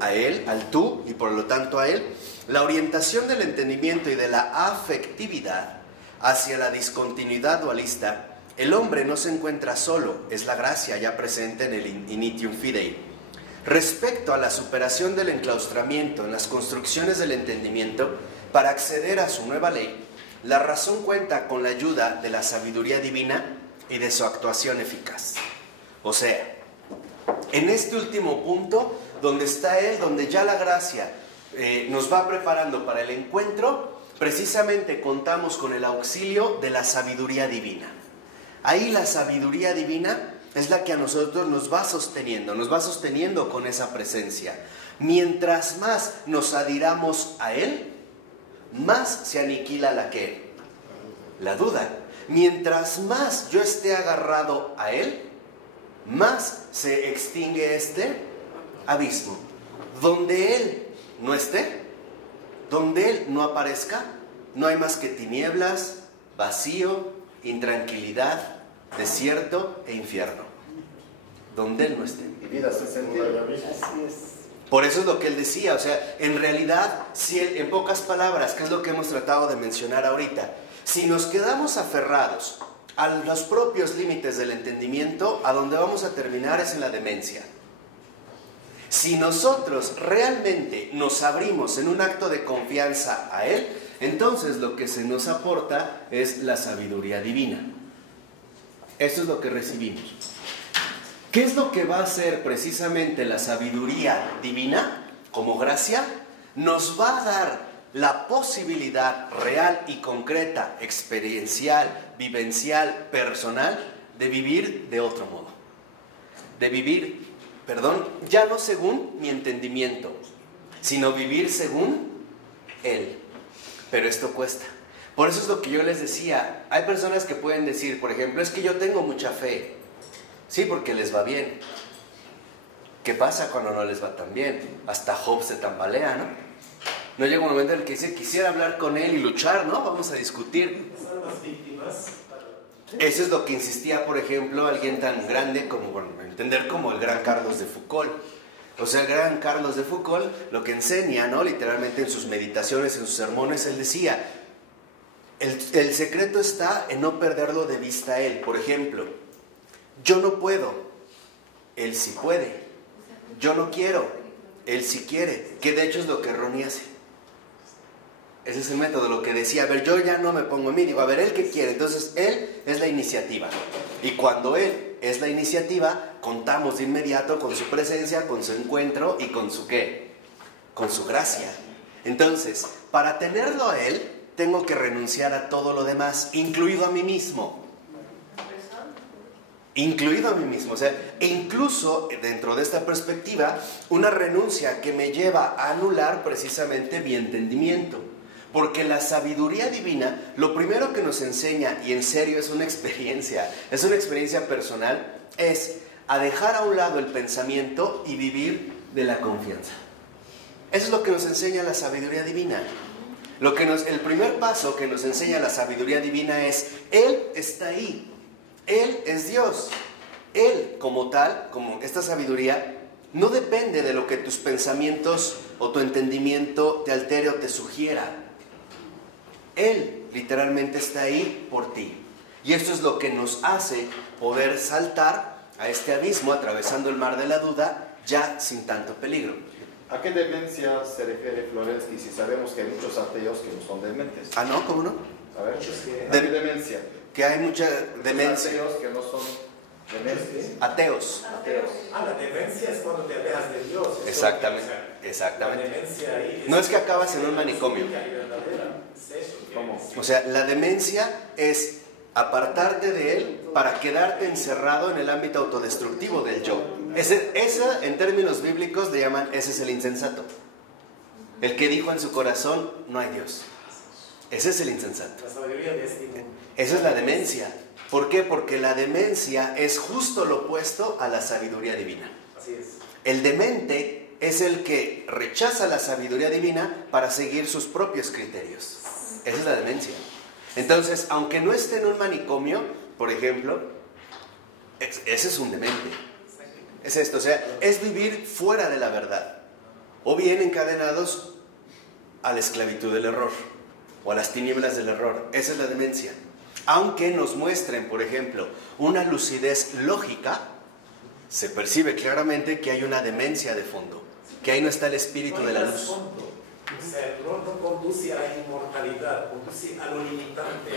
A Él, al tú y por lo tanto a Él, la orientación del entendimiento y de la afectividad hacia la discontinuidad dualista, el hombre no se encuentra solo, es la gracia ya presente en el initium fidei. Respecto a la superación del enclaustramiento en las construcciones del entendimiento, para acceder a su nueva ley, la razón cuenta con la ayuda de la sabiduría divina y de su actuación eficaz. O sea, en este último punto, donde está Él, donde ya la gracia nos va preparando para el encuentro, precisamente contamos con el auxilio de la sabiduría divina. Ahí la sabiduría divina es la que a nosotros nos va sosteniendo con esa presencia. Mientras más nos adhiramos a Él, más se aniquila la duda. Mientras más yo esté agarrado a Él, más se extingue este abismo. Donde Él no esté, donde Él no aparezca, no hay más que tinieblas, vacío, intranquilidad, desierto e infierno. Donde Él no esté. Y vida sin sentido. Así es. Por eso es lo que él decía, o sea, en realidad, si él, en pocas palabras, que es lo que hemos tratado de mencionar ahorita, si nos quedamos aferrados a los propios límites del entendimiento, a donde vamos a terminar es en la demencia. Si nosotros realmente nos abrimos en un acto de confianza a Él, entonces lo que se nos aporta es la sabiduría divina. Esto es lo que recibimos. ¿Qué es lo que va a hacer precisamente la sabiduría divina como gracia? Nos va a dar la posibilidad real y concreta, experiencial, vivencial, personal, de vivir de otro modo. De vivir, ya no según mi entendimiento, sino vivir según Él. Pero esto cuesta. Por eso es lo que yo les decía. Hay personas que pueden decir, por ejemplo, es que yo tengo mucha fe. Sí, porque les va bien. ¿Qué pasa cuando no les va tan bien? Hasta Job se tambalea, ¿no? No llega un momento en el que dice, quisiera hablar con él y luchar, ¿no? Vamos a discutir. Son las víctimas. Eso es lo que insistía, por ejemplo, alguien tan grande como, bueno, entender como el gran Carlos de Foucault. O sea, el gran Carlos de Foucault lo que enseña, ¿no? Literalmente en sus meditaciones, en sus sermones, él decía, el secreto está en no perderlo de vista a él. Por ejemplo, yo no puedo, él sí puede. Yo no quiero, él sí quiere. Que de hecho es lo que Ronnie hace. Ese es el método, lo que decía, a ver, yo ya no me pongo en mí, digo, a ver, ¿él qué quiere? Entonces, él es la iniciativa. Y cuando él es la iniciativa, contamos de inmediato con su presencia, con su encuentro y con su ¿qué? Con su gracia. Entonces, para tenerlo a él, tengo que renunciar a todo lo demás, incluido a mí mismo. Incluido a mí mismo, o sea, e incluso dentro de esta perspectiva, una renuncia que me lleva a anular precisamente mi entendimiento. Porque la sabiduría divina, lo primero que nos enseña, y en serio es una experiencia personal, es a dejar a un lado el pensamiento y vivir de la confianza. Eso es lo que nos enseña la sabiduría divina. El primer paso que nos enseña la sabiduría divina es, Él está ahí, Él es Dios. Él como tal, como esta sabiduría, no depende de lo que tus pensamientos o tu entendimiento te altere o te sugiera. Él literalmente está ahí por ti. Y esto es lo que nos hace poder saltar a este abismo atravesando el mar de la duda ya sin tanto peligro. ¿A qué demencia se refiere Florensky si sabemos que hay muchos ateos que no son dementes? Ah, ¿no? ¿Cómo no? A ver, ¿a qué demencia? Que hay mucha demencia. Ateos que no son dementes. Ateos. Ateos. Ah, la demencia es cuando te alejas de Dios. Exactamente, O sea, exactamente. La demencia ahí No es que acabas en un manicomio. ¿Cómo? O sea, la demencia es apartarte de él para quedarte encerrado en el ámbito autodestructivo del yo. Esa, en términos bíblicos, le llaman, ese es el insensato. El que dijo en su corazón, no hay Dios. Ese es el insensato. La sabiduría de este mundo. Esa es la demencia. ¿Por qué? Porque la demencia es justo lo opuesto a la sabiduría divina. Así es. El demente es el que rechaza la sabiduría divina para seguir sus propios criterios. Esa es la demencia. Entonces, aunque no esté en un manicomio, por ejemplo, ese es un demente. Es esto, o sea, es vivir fuera de la verdad. O bien encadenados a la esclavitud del error o a las tinieblas del error. Esa es la demencia. Aunque nos muestren, por ejemplo, una lucidez lógica, se percibe claramente que hay una demencia de fondo, que ahí no está el espíritu de la luz. O sea, el error no conduce a la inmortalidad, conduce a lo limitante.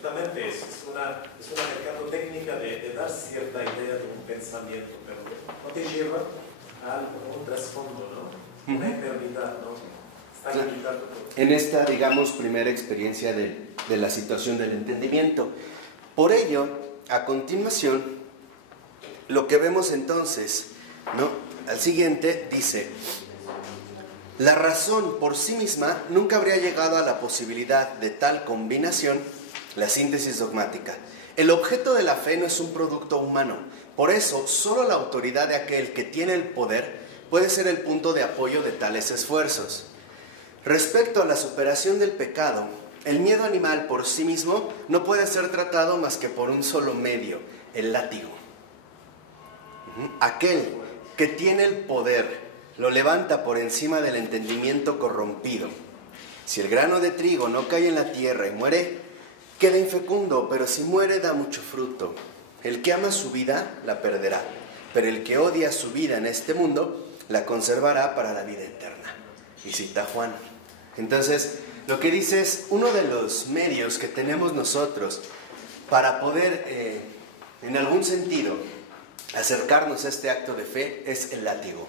Perfectamente, es una mercadotecnia de dar cierta idea de un pensamiento, pero no te lleva a un trasfondo, ¿no? Una eternidad, ¿no? Está limitado todo. En esta, digamos, primera experiencia de la situación del entendimiento. Por ello, a continuación, lo que vemos entonces, ¿no? Al siguiente dice, la razón por sí misma nunca habría llegado a la posibilidad de tal combinación, la síntesis dogmática. El objeto de la fe no es un producto humano, por eso solo la autoridad de aquel que tiene el poder puede ser el punto de apoyo de tales esfuerzos. Respecto a la superación del pecado, el miedo animal por sí mismo no puede ser tratado más que por un solo medio, el látigo. Aquel que tiene el poder lo levanta por encima del entendimiento corrompido. Si el grano de trigo no cae en la tierra y muere, queda infecundo, pero si muere da mucho fruto. El que ama su vida la perderá, pero el que odia su vida en este mundo la conservará para la vida eterna. Y cita Juan. Entonces, lo que dice es, uno de los medios que tenemos nosotros para poder, en algún sentido, acercarnos a este acto de fe es el látigo.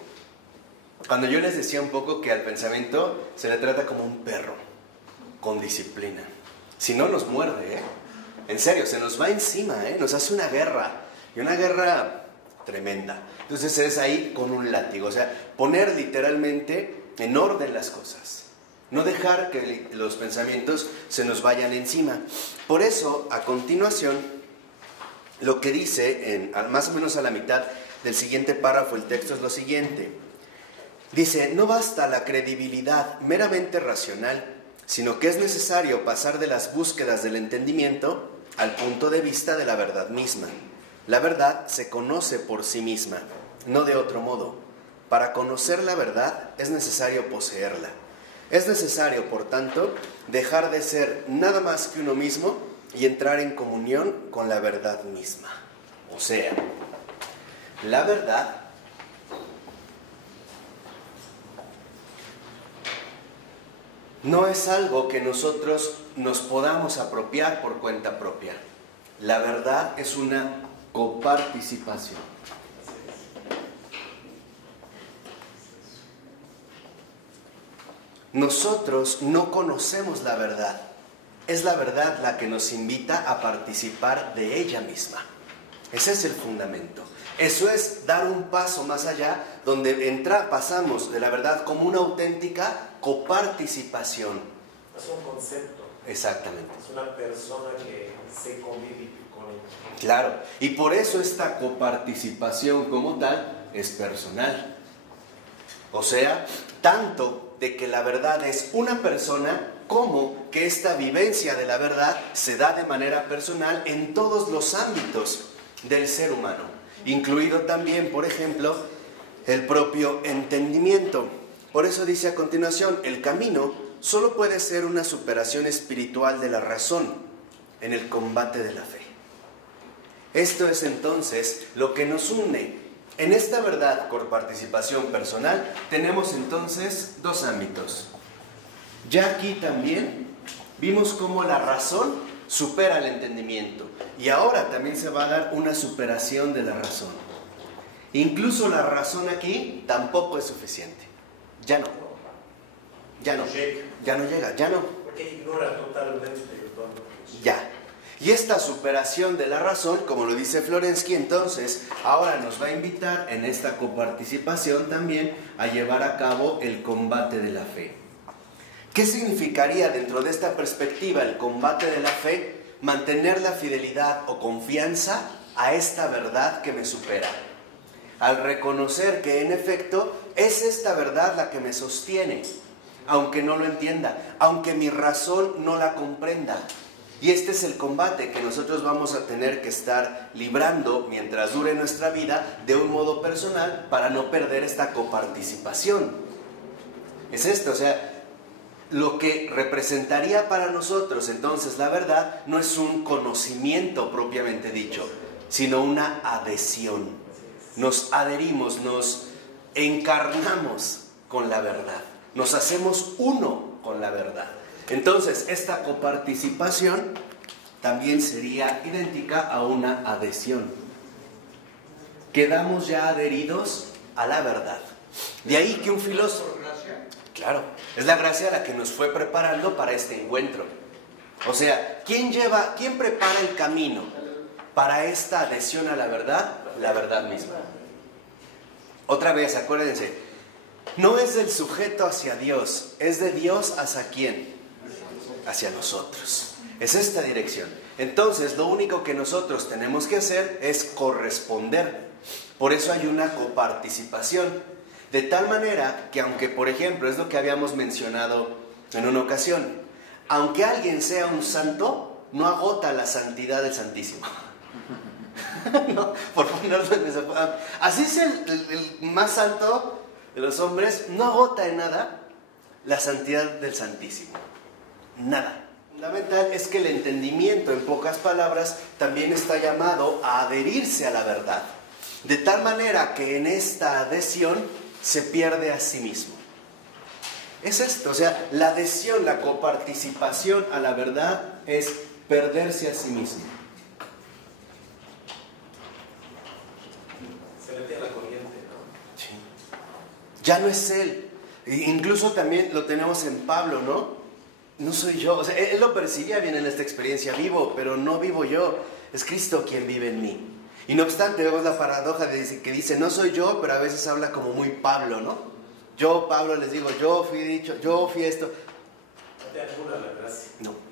Cuando yo les decía un poco que al pensamiento se le trata como un perro, con disciplina. Si no nos muerde, en serio, se nos va encima, nos hace una guerra, y una guerra tremenda. Entonces es ahí con un látigo, o sea, poner literalmente en orden las cosas. no dejar que los pensamientos se nos vayan encima. Por eso, a continuación, lo que dice, más o menos a la mitad del siguiente párrafo, el texto es lo siguiente. Dice, no basta la credibilidad meramente racional, sino que es necesario pasar de las búsquedas del entendimiento al punto de vista de la verdad misma. La verdad se conoce por sí misma, no de otro modo. Para conocer la verdad es necesario poseerla. Es necesario, por tanto, dejar de ser nada más que uno mismo y entrar en comunión con la verdad misma. O sea, la verdad no es algo que nosotros nos podamos apropiar por cuenta propia. La verdad es una coparticipación. Nosotros no conocemos la verdad. Es la verdad la que nos invita a participar de ella misma. Ese es el fundamento. Eso es dar un paso más allá, donde pasamos de la verdad como una auténtica coparticipación. Es un concepto. Exactamente. Es una persona que se convive con él. Claro, y por eso esta coparticipación como tal es personal. O sea, tanto de que la verdad es una persona, como que esta vivencia de la verdad se da de manera personal en todos los ámbitos del ser humano, incluido también, por ejemplo, el propio entendimiento. Por eso dice a continuación, el camino solo puede ser una superación espiritual de la razón en el combate de la fe. Esto es entonces lo que nos une. En esta verdad por participación personal tenemos entonces dos ámbitos. Ya aquí también vimos cómo la razón supera el entendimiento y ahora también se va a dar una superación de la razón. Incluso la razón aquí tampoco es suficiente. Ya no llega. Porque ignora totalmente. Ya. Y esta superación de la razón, como lo dice Florensky, entonces ahora nos va a invitar en esta coparticipación también a llevar a cabo el combate de la fe. ¿Qué significaría dentro de esta perspectiva el combate de la fe? Mantener la fidelidad o confianza a esta verdad que me supera. Al reconocer que en efecto es esta verdad la que me sostiene, aunque no lo entienda, aunque mi razón no la comprenda. Y este es el combate que nosotros vamos a tener que estar librando mientras dure nuestra vida de un modo personal para no perder esta coparticipación. Es esto, o sea, lo que representaría para nosotros entonces la verdad no es un conocimiento propiamente dicho, sino una adhesión. Nos adherimos, nos encarnamos con la verdad, nos hacemos uno con la verdad. Entonces, esta coparticipación también sería idéntica a una adhesión. Quedamos ya adheridos a la verdad. De ahí que un filósofo... Claro, es la gracia la que nos fue preparando para este encuentro. O sea, ¿quién prepara el camino para esta adhesión a la verdad? La verdad misma. Otra vez, acuérdense, no es del sujeto hacia Dios, es de Dios hacia quién. Hacia nosotros. Es esta dirección. Entonces, lo único que nosotros tenemos que hacer es corresponder. Por eso hay una coparticipación. De tal manera que aunque, por ejemplo, es lo que habíamos mencionado en una ocasión, aunque alguien sea un santo, no agota la santidad del Santísimo. No, por ponerlo en esa forma. Así es el más santo de los hombres, no agota en nada la santidad del Santísimo. Nada. Fundamental es que el entendimiento, en pocas palabras, también está llamado a adherirse a la verdad. De tal manera que en esta adhesión se pierde a sí mismo. Es esto, o sea, la adhesión, la coparticipación a la verdad es perderse a sí mismo. Se mete a la corriente, ¿no? Sí. Ya no es él. Incluso también lo tenemos en Pablo, ¿no? No soy yo, o sea, él lo percibía bien en esta experiencia, vivo, pero no vivo yo, es Cristo quien vive en mí. Y no obstante, vemos la paradoja que dice, no soy yo, pero a veces habla como muy Pablo, ¿no? Yo, Pablo, les digo, yo fui esto. te anula la gracia. No.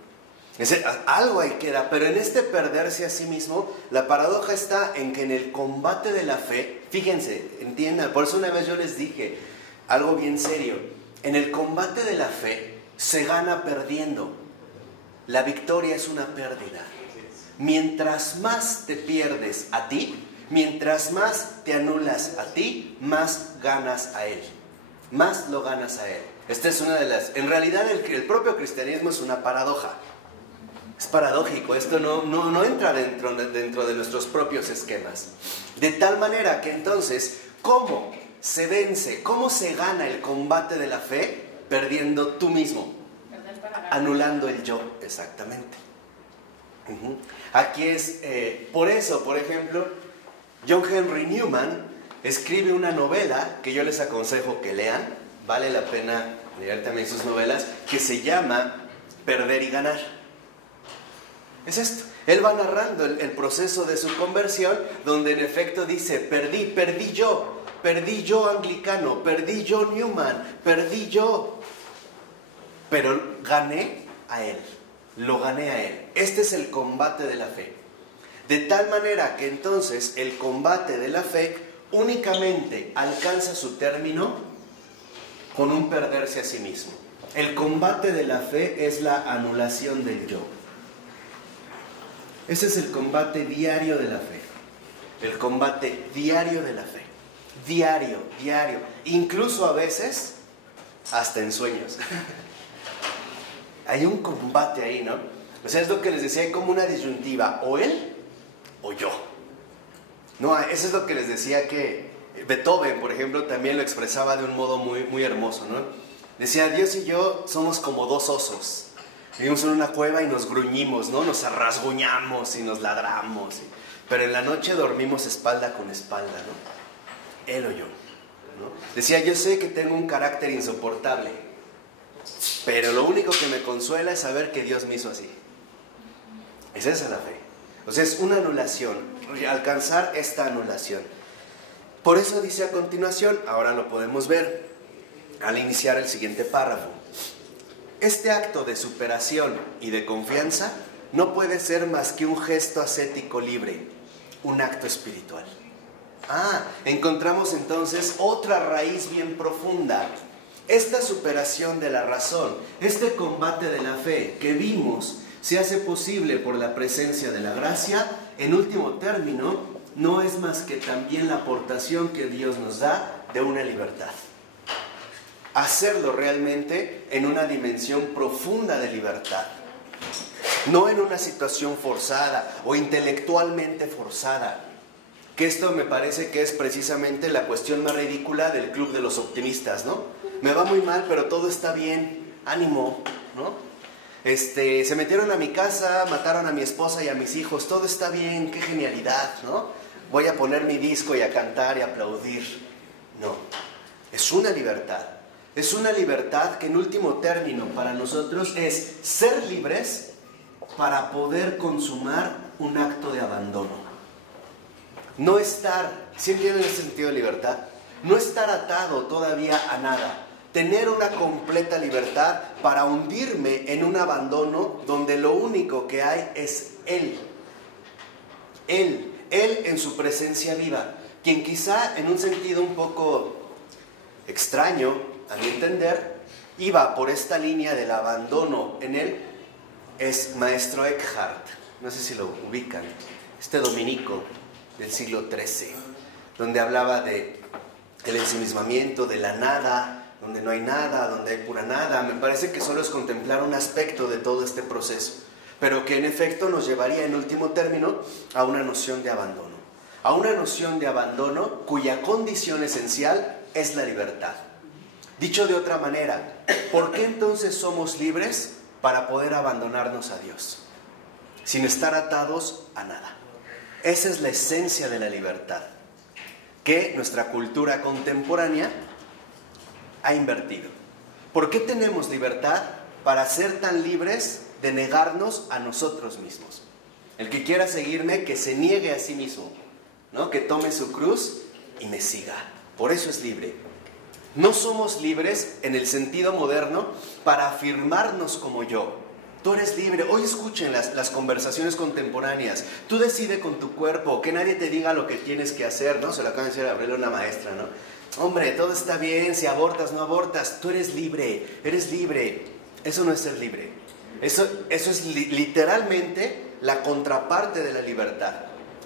Algo ahí queda, pero en este perderse a sí mismo, la paradoja está en que en el combate de la fe, fíjense, entiendan, por eso una vez yo les dije algo bien serio, en el combate de la fe se gana perdiendo, la victoria es una pérdida. Mientras más te pierdes a ti, mientras más te anulas a ti, más ganas a Él, más lo ganas a Él. Esta es una de las, en realidad el propio cristianismo es una paradoja. Es paradójico, esto no entra dentro de nuestros propios esquemas. De tal manera que entonces, ¿cómo se vence, cómo se gana el combate de la fe? Perdiendo tú mismo, anulando el yo, exactamente. Aquí es, por eso, por ejemplo, John Henry Newman escribe una novela que yo les aconsejo que lean, vale la pena leer también sus novelas, que se llama Perder y Ganar. Es esto, él va narrando el proceso de su conversión, donde en efecto dice, perdí yo anglicano, perdí yo Newman, perdí yo, pero gané a Él, lo gané a Él. Este es el combate de la fe. De tal manera que entonces el combate de la fe únicamente alcanza su término con un perderse a sí mismo. El combate de la fe es la anulación del yo. Ese es el combate diario de la fe. El combate diario de la fe. Diario. Incluso a veces, hasta en sueños. Hay un combate ahí, ¿no? O sea, es lo que les decía, hay como una disyuntiva. O él, o yo. No, eso es lo que les decía que Beethoven, por ejemplo, también lo expresaba de un modo muy, muy hermoso, ¿no? Decía, Dios y yo somos como dos osos. Vivimos en una cueva y nos gruñimos, ¿no? Nos rasguñamos y nos ladramos. Pero en la noche dormimos espalda con espalda, ¿no? Él o yo, ¿no? Decía, yo sé que tengo un carácter insoportable, pero lo único que me consuela es saber que Dios me hizo así. Es esa la fe. O sea, es una anulación, alcanzar esta anulación. Por eso dice a continuación, ahora lo podemos ver al iniciar el siguiente párrafo. Este acto de superación y de confianza no puede ser más que un gesto ascético libre, un acto espiritual. Encontramos entonces otra raíz bien profunda. Esta superación de la razón, este combate de la fe que vimos, se hace posible por la presencia de la gracia. En último término, no es más que también la aportación que Dios nos da de una libertad. Hacerlo realmente en una dimensión profunda de libertad, no en una situación forzada o intelectualmente forzada, que esto me parece que es precisamente la cuestión más ridícula del club de los optimistas, ¿no? Me va muy mal, pero todo está bien, ánimo, ¿no? Se metieron a mi casa, mataron a mi esposa y a mis hijos, todo está bien, qué genialidad, ¿no? Voy a poner mi disco y a cantar y a aplaudir. No, es una libertad. Es una libertad que en último término para nosotros es ser libres para poder consumar un acto de abandono. No estar, ¿sí entienden ese sentido de libertad? No estar atado todavía a nada. Tener una completa libertad para hundirme en un abandono donde lo único que hay es Él. Él en su presencia viva. Quien quizá en un sentido un poco extraño, a mi entender, iba por esta línea del abandono en él, es Maestro Eckhart. No sé si lo ubican, este dominico del siglo XIII, donde hablaba de el ensimismamiento, de la nada, donde no hay nada, donde hay pura nada. Me parece que solo es contemplar un aspecto de todo este proceso, pero que en efecto nos llevaría en último término a una noción de abandono, a una noción de abandono cuya condición esencial es la libertad. Dicho de otra manera, ¿por qué entonces somos libres para poder abandonarnos a Dios? Sin estar atados a nada. Esa es la esencia de la libertad, que nuestra cultura contemporánea ha invertido. ¿Por qué tenemos libertad para ser tan libres de negarnos a nosotros mismos? El que quiera seguirme, que se niegue a sí mismo, ¿no? Que tome su cruz y me siga. Por eso es libre. No somos libres en el sentido moderno para afirmarnos como yo. Tú eres libre. Hoy escuchen las conversaciones contemporáneas. Tú decides con tu cuerpo, que nadie te diga lo que tienes que hacer, ¿no? Se lo acaba de decir a Gabriela, una maestra, ¿no? Hombre, todo está bien, si abortas, no abortas. Tú eres libre, eres libre. Eso no es ser libre. Eso es literalmente la contraparte de la libertad.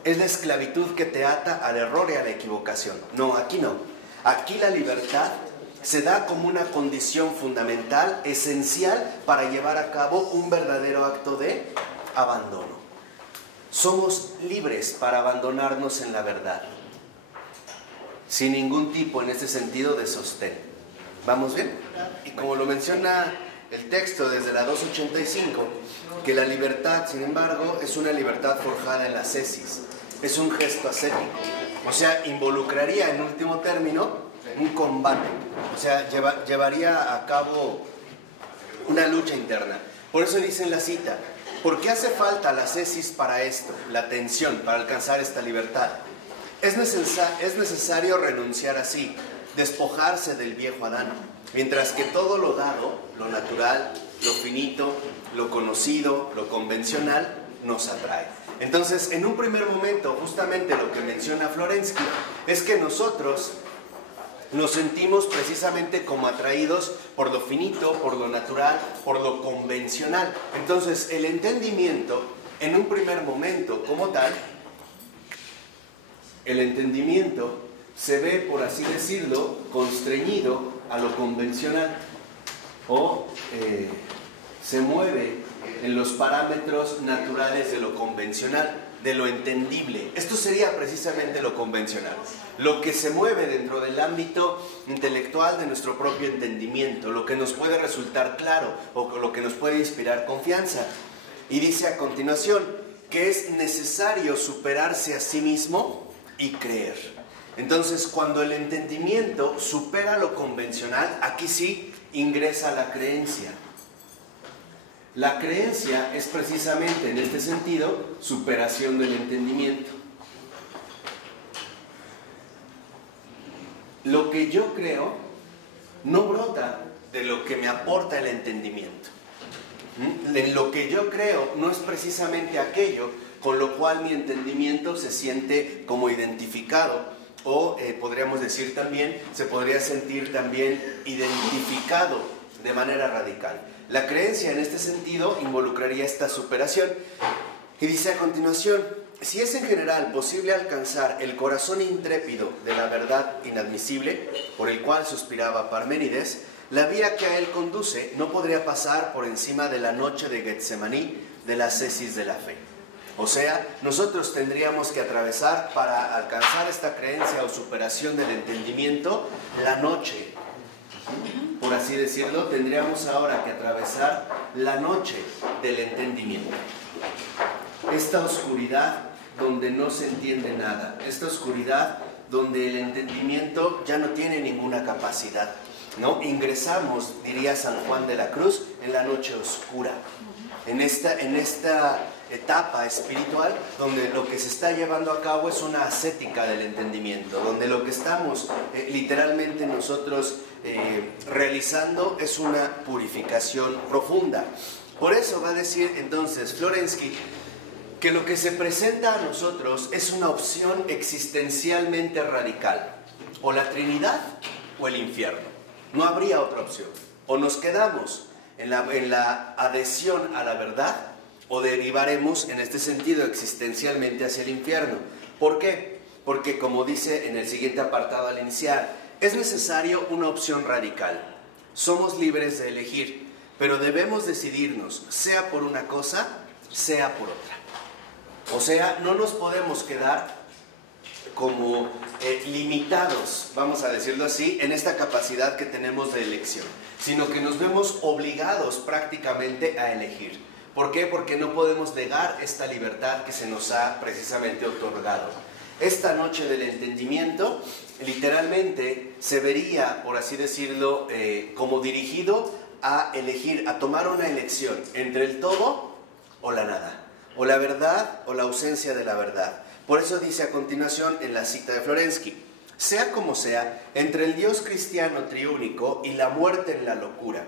Es la esclavitud que te ata al error y a la equivocación. No, aquí no. Aquí la libertad se da como una condición fundamental, esencial, para llevar a cabo un verdadero acto de abandono. Somos libres para abandonarnos en la verdad, sin ningún tipo, en ese sentido, de sostén. ¿Vamos bien? Y como lo menciona el texto desde la 285, que la libertad, sin embargo, es una libertad forjada en la ascesis, es un gesto ascético. O sea, involucraría en último término un combate, o sea, llevaría a cabo una lucha interna. Por eso dice en la cita, ¿por qué hace falta la ascesis para esto, la tensión, para alcanzar esta libertad? Es necesario renunciar así, despojarse del viejo Adán, mientras que todo lo dado, lo natural, lo finito, lo conocido, lo convencional, nos atrae. Entonces, en un primer momento, justamente lo que menciona Florensky es que nosotros nos sentimos precisamente como atraídos por lo finito, por lo natural, por lo convencional. Entonces, el entendimiento, en un primer momento como tal, el entendimiento se ve, por así decirlo, constreñido a lo convencional o se mueve en los parámetros naturales de lo convencional, de lo entendible. Esto sería precisamente lo convencional, lo que se mueve dentro del ámbito intelectual de nuestro propio entendimiento, lo que nos puede resultar claro o lo que nos puede inspirar confianza. Y dice a continuación que es necesario superarse a sí mismo y creer. Entonces, cuando el entendimiento supera lo convencional, aquí sí ingresa la creencia. La creencia es precisamente, en este sentido, superación del entendimiento. Lo que yo creo no brota de lo que me aporta el entendimiento. En lo que yo creo no es precisamente aquello con lo cual mi entendimiento se siente como identificado, o podríamos decir también, se podría sentir también identificado de manera radical. La creencia en este sentido involucraría esta superación. Y dice a continuación, si es en general posible alcanzar el corazón intrépido de la verdad inadmisible, por el cual suspiraba Parménides, la vía que a él conduce no podría pasar por encima de la noche de Getsemaní de la ascesis de la fe. O sea, nosotros tendríamos que atravesar, para alcanzar esta creencia o superación del entendimiento, la noche. Por así decirlo, tendríamos ahora que atravesar la noche del entendimiento. Esta oscuridad donde no se entiende nada, esta oscuridad donde el entendimiento ya no tiene ninguna capacidad, ¿no? Ingresamos, diría San Juan de la Cruz, en la noche oscura, en esta etapa espiritual donde lo que se está llevando a cabo es una ascética del entendimiento, donde lo que estamos literalmente nosotros realizando es una purificación profunda. Por eso va a decir entonces Florensky que lo que se presenta a nosotros es una opción existencialmente radical, o la Trinidad o el infierno. No habría otra opción. O nos quedamos en la adhesión a la verdad, o derivaremos en este sentido existencialmente hacia el infierno. ¿Por qué? Porque, como dice en el siguiente apartado al iniciar, es necesario una opción radical. Somos libres de elegir, pero debemos decidirnos, sea por una cosa, sea por otra. O sea, no nos podemos quedar como limitados, vamos a decirlo así, en esta capacidad que tenemos de elección, sino que nos vemos obligados prácticamente a elegir. ¿Por qué? Porque no podemos negar esta libertad que se nos ha precisamente otorgado. Esta noche del entendimiento, literalmente, se vería, por así decirlo, como dirigido a elegir, a tomar una elección entre el todo o la nada, o la verdad o la ausencia de la verdad. Por eso dice a continuación en la cita de Florensky, Sea como sea, entre el Dios cristiano triúnico y la muerte en la locura,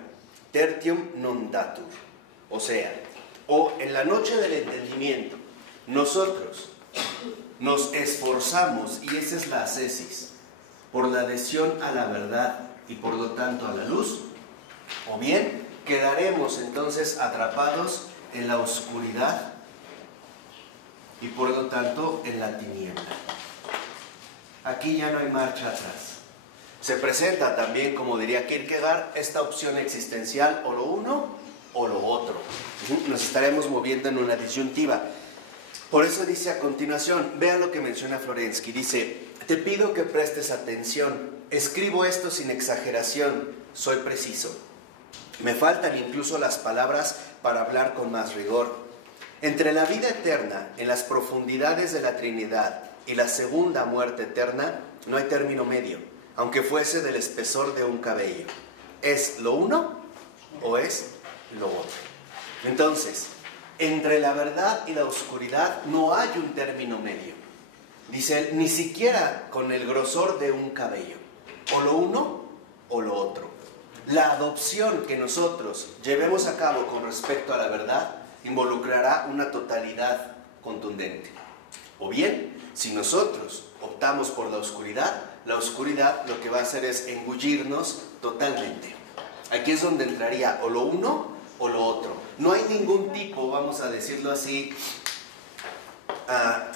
tertium non datur, o sea, o en la noche del entendimiento, nosotros nos esforzamos, y esa es la ascesis, por la adhesión a la verdad y por lo tanto a la luz, o bien quedaremos entonces atrapados en la oscuridad y por lo tanto en la tiniebla. Aquí ya no hay marcha atrás. Se presenta también, como diría Kierkegaard, esta opción existencial, o lo uno o lo otro. Nos estaremos moviendo en una disyuntiva. Por eso dice a continuación, vea lo que menciona Florensky, dice: te pido que prestes atención, escribo esto sin exageración, soy preciso. Me faltan incluso las palabras para hablar con más rigor. Entre la vida eterna, en las profundidades de la Trinidad, y la segunda muerte eterna, no hay término medio, aunque fuese del espesor de un cabello. ¿Es lo uno o es lo otro? Entonces, entre la verdad y la oscuridad no hay un término medio. Dice él, ni siquiera con el grosor de un cabello. O lo uno o lo otro. La adopción que nosotros llevemos a cabo con respecto a la verdad involucrará una totalidad contundente. O bien, si nosotros optamos por la oscuridad lo que va a hacer es engullirnos totalmente. Aquí es donde entraría o lo uno o lo otro. No hay ningún tipo, vamos a decirlo así,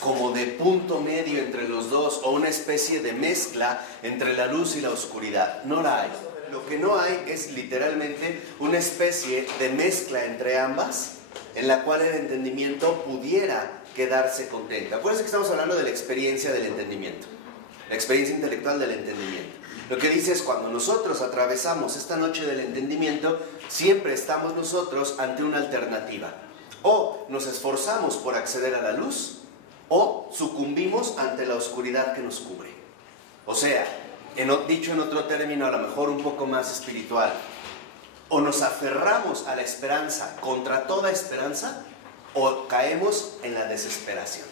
como de punto medio entre los dos, o una especie de mezcla entre la luz y la oscuridad. No la hay. Lo que no hay es literalmente una especie de mezcla entre ambas, en la cual el entendimiento pudiera quedarse contento. Acuérdense que estamos hablando de la experiencia del entendimiento, la experiencia intelectual del entendimiento. Lo que dice es, cuando nosotros atravesamos esta noche del entendimiento, siempre estamos nosotros ante una alternativa. O nos esforzamos por acceder a la luz, o sucumbimos ante la oscuridad que nos cubre. O sea, dicho en otro término, a lo mejor un poco más espiritual, o nos aferramos a la esperanza contra toda esperanza, o caemos en la desesperación.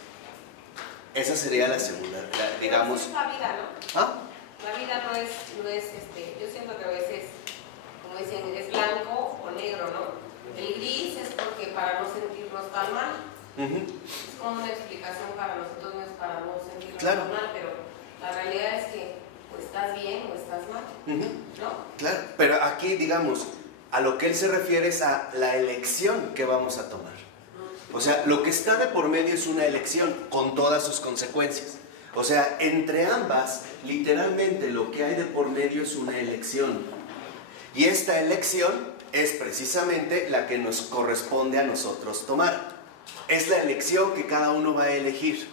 Esa sería la segunda, digamos. Es la vida, ¿no? ¿Ah? La vida no es yo siento que a veces, como dicen, es blanco o negro, ¿no? El gris es porque para no sentirnos tan mal. Es como una explicación para nosotros, no es para no sentirnos tan mal, pero la realidad es que o estás bien o estás mal, ¿no? Claro, pero aquí, digamos, a lo que él se refiere es a la elección que vamos a tomar. O sea, lo que está de por medio es una elección con todas sus consecuencias. O sea, entre ambas, literalmente lo que hay de por medio es una elección. Y esta elección es precisamente la que nos corresponde a nosotros tomar. Es la elección que cada uno va a elegir.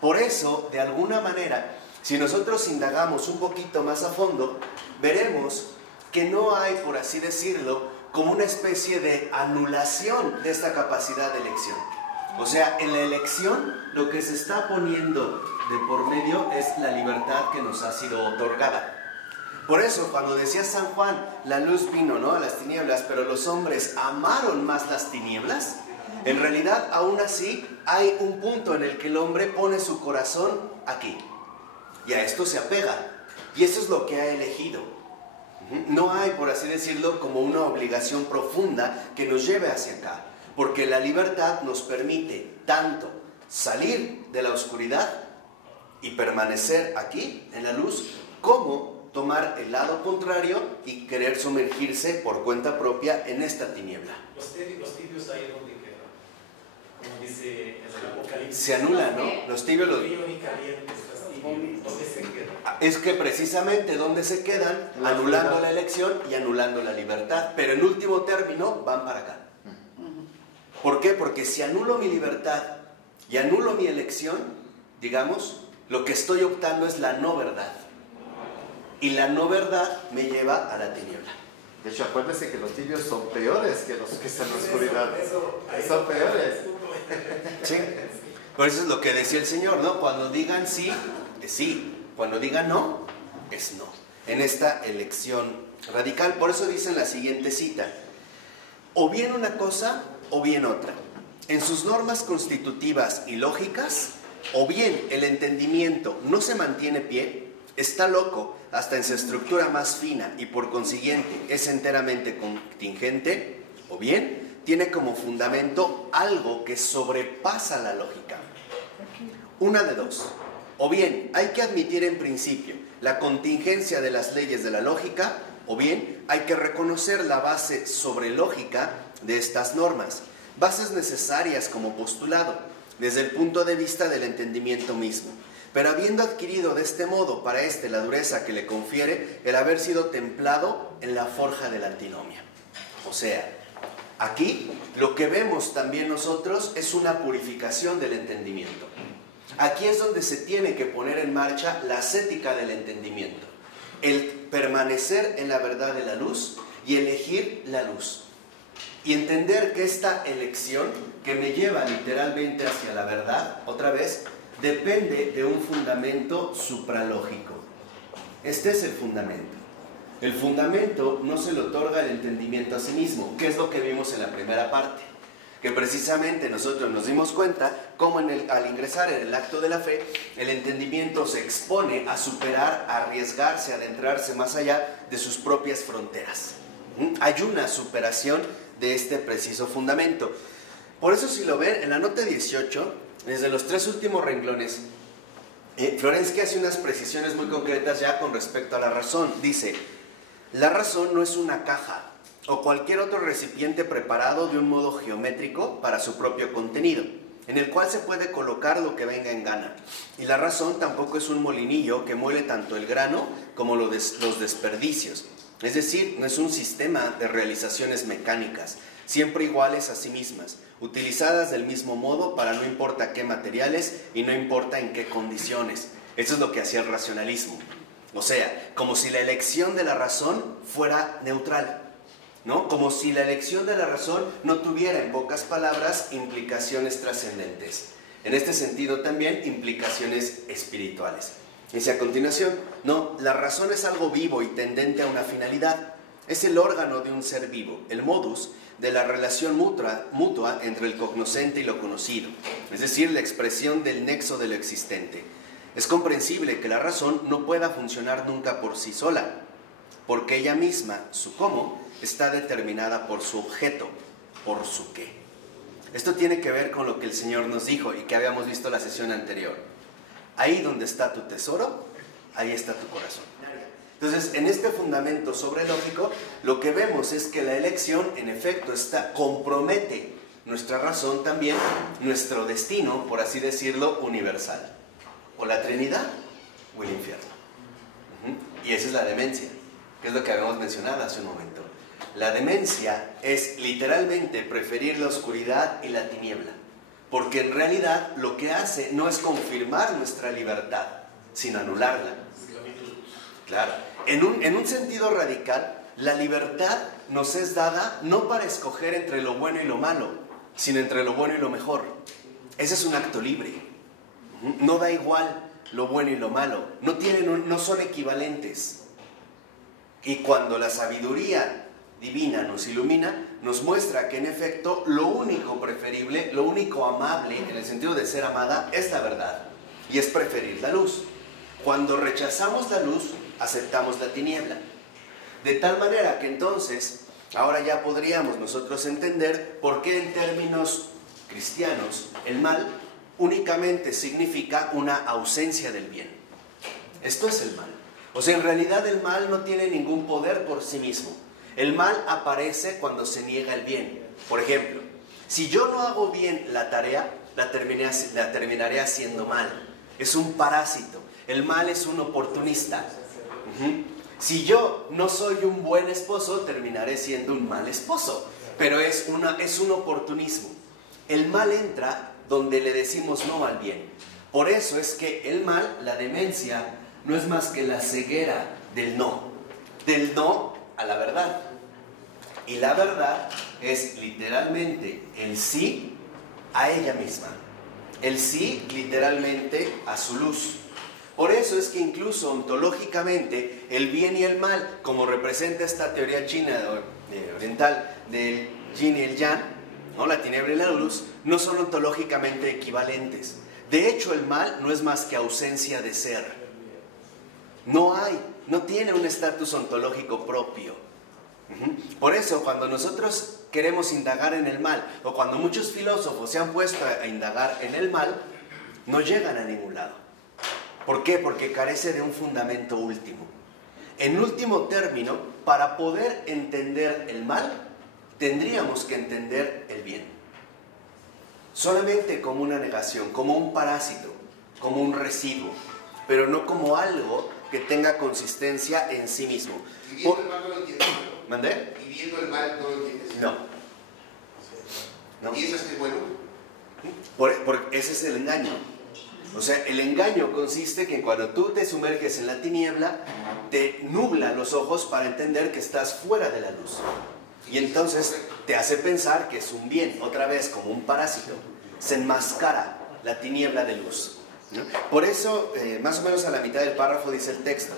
Por eso, de alguna manera, si nosotros indagamos un poquito más a fondo, veremos que no hay, por así decirlo, como una especie de anulación de esta capacidad de elección. O sea, en la elección lo que se está poniendo de por medio es la libertad que nos ha sido otorgada. Por eso, cuando decía San Juan, la luz vino, ¿no?, a las tinieblas, pero los hombres amaron más las tinieblas, en realidad, aún así, hay un punto en el que el hombre pone su corazón aquí. Y a esto se apega. Y eso es lo que ha elegido. No hay, por así decirlo, como una obligación profunda que nos lleve hacia acá, porque la libertad nos permite tanto salir de la oscuridad y permanecer aquí, en la luz, como tomar el lado contrario y querer sumergirse por cuenta propia en esta tiniebla. Los tibios ahí donde quedan, como dice en el Apocalipsis. Se anulan, ¿no? Los tibios los... Frío y caliente, estás tibio. ¿Dónde se quedan? Es que precisamente donde se quedan, anulando la elección y anulando la libertad, pero en último término van para acá. ¿Por qué? Porque si anulo mi libertad y anulo mi elección, digamos, lo que estoy optando es la no verdad. Y la no verdad me lleva a la tiniebla. De hecho, acuérdense que los tibios son peores que los que están en la oscuridad. Son peores. Sí. Por eso es lo que decía el Señor, ¿no? Cuando digan sí, es sí. Cuando digan no, es no. En esta elección radical. Por eso dice en la siguiente cita: o bien una cosa o bien otra. En sus normas constitutivas y lógicas, o bien el entendimiento no se mantiene pie, está loco hasta en su estructura más fina y por consiguiente es enteramente contingente, o bien tiene como fundamento algo que sobrepasa la lógica. Una de dos. O bien hay que admitir en principio la contingencia de las leyes de la lógica, o bien hay que reconocer la base sobrelógica de estas normas, bases necesarias como postulado, desde el punto de vista del entendimiento mismo, pero habiendo adquirido de este modo para éste la dureza que le confiere el haber sido templado en la forja de la antinomia. O sea, aquí lo que vemos también nosotros es una purificación del entendimiento. Aquí es donde se tiene que poner en marcha la ascética del entendimiento, el permanecer en la verdad de la luz y elegir la luz. Y entender que esta elección, que me lleva literalmente hacia la verdad, otra vez, depende de un fundamento supralógico. Este es el fundamento. El fundamento no se le otorga el entendimiento a sí mismo, que es lo que vimos en la primera parte. Que precisamente nosotros nos dimos cuenta cómo al ingresar en el acto de la fe, el entendimiento se expone a superar, a arriesgarse, a adentrarse más allá de sus propias fronteras. Hay una superación de este preciso fundamento. Por eso, si lo ven, en la nota 18, desde los 3 últimos renglones, Florensky hace unas precisiones muy concretas ya con respecto a la razón. Dice, la razón no es una caja o cualquier otro recipiente preparado de un modo geométrico para su propio contenido, en el cual se puede colocar lo que venga en gana. Y la razón tampoco es un molinillo que muele tanto el grano como los desperdicios. Es decir, no es un sistema de realizaciones mecánicas, siempre iguales a sí mismas, utilizadas del mismo modo para no importa qué materiales y no importa en qué condiciones. Eso es lo que hacía el racionalismo. O sea, como si la elección de la razón fuera neutral, ¿no? Como si la elección de la razón no tuviera, en pocas palabras, implicaciones trascendentes. En este sentido también implicaciones espirituales. Dice a continuación, no, la razón es algo vivo y tendente a una finalidad. Es el órgano de un ser vivo, el modus de la relación mutua entre el cognoscente y lo conocido, es decir, la expresión del nexo de lo existente. Es comprensible que la razón no pueda funcionar nunca por sí sola, porque ella misma, su cómo, está determinada por su objeto, por su qué. Esto tiene que ver con lo que el Señor nos dijo y que habíamos visto la sesión anterior. Ahí donde está tu tesoro, ahí está tu corazón. Entonces, en este fundamento sobrelógico, lo que vemos es que la elección, en efecto, compromete nuestra razón también, nuestro destino, por así decirlo, universal. O la Trinidad o el infierno. Y esa es la demencia, que es lo que habíamos mencionado hace un momento. La demencia es literalmente preferir la oscuridad y la tiniebla, porque en realidad lo que hace no es confirmar nuestra libertad, sino anularla. Claro, en un sentido radical, la libertad nos es dada no para escoger entre lo bueno y lo malo, sino entre lo bueno y lo mejor. Ese es un acto libre. No da igual lo bueno y lo malo, no son equivalentes. Y cuando la sabiduría divina nos ilumina, nos muestra que en efecto lo único preferible, lo único amable en el sentido de ser amada es la verdad, y es preferir la luz. Cuando rechazamos la luz, aceptamos la tiniebla. De tal manera que entonces, ahora ya podríamos nosotros entender por qué en términos cristianos el mal únicamente significa una ausencia del bien. Esto es el mal. O sea, en realidad el mal no tiene ningún poder por sí mismo. El mal aparece cuando se niega el bien. Por ejemplo, si yo no hago bien la tarea, la terminaré haciendo mal. Es un parásito. El mal es un oportunista. Si yo no soy un buen esposo, terminaré siendo un mal esposo. Pero es un oportunismo. El mal entra donde le decimos no al bien. Por eso es que el mal, la demencia, no es más que la ceguera del no a la verdad. Y la verdad es literalmente el sí a ella misma. El sí literalmente a su luz. Por eso es que incluso ontológicamente el bien y el mal, como representa esta teoría china oriental del yin y el yang, ¿no? La tiniebla y la luz, no son ontológicamente equivalentes. De hecho, el mal no es más que ausencia de ser. No tiene un estatus ontológico propio. Por eso, cuando nosotros queremos indagar en el mal, o cuando muchos filósofos se han puesto a indagar en el mal, no llegan a ningún lado. ¿Por qué? Porque carece de un fundamento último. En último término, para poder entender el mal, tendríamos que entender el bien. Solamente como una negación, como un parásito, como un residuo, pero no como algo que tenga consistencia en sí mismo. ¿Y viendo el mal no lo entiendes? ¿Mandé? ¿Y viendo el mal no lo entiendes? No. ¿Piensas que es bueno? Ese es el engaño. O sea, el engaño consiste que cuando tú te sumerges en la tiniebla, te nubla los ojos para entender que estás fuera de la luz. Y entonces te hace pensar que es un bien, otra vez como un parásito. Se enmascara la tiniebla de luz, ¿no? Por eso, más o menos a la mitad del párrafo dice el texto: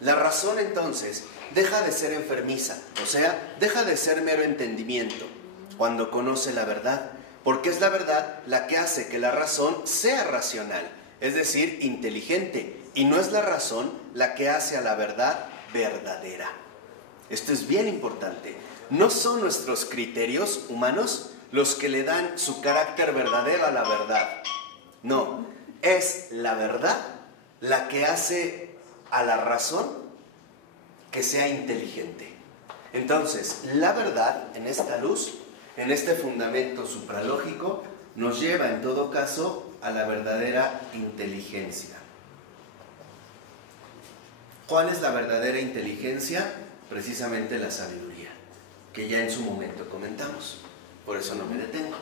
la razón entonces deja de ser enfermiza, o sea, deja de ser mero entendimiento cuando conoce la verdad, porque es la verdad la que hace que la razón sea racional, es decir, inteligente, y no es la razón la que hace a la verdad verdadera. Esto es bien importante. No son nuestros criterios humanos los que le dan su carácter verdadero a la verdad. No, es la verdad la que hace a la razón que sea inteligente. Entonces, la verdad en esta luz, en este fundamento supralógico, nos lleva en todo caso a la verdadera inteligencia. ¿Cuál es la verdadera inteligencia? Precisamente la sabiduría, que ya en su momento comentamos. Por eso no me detengo.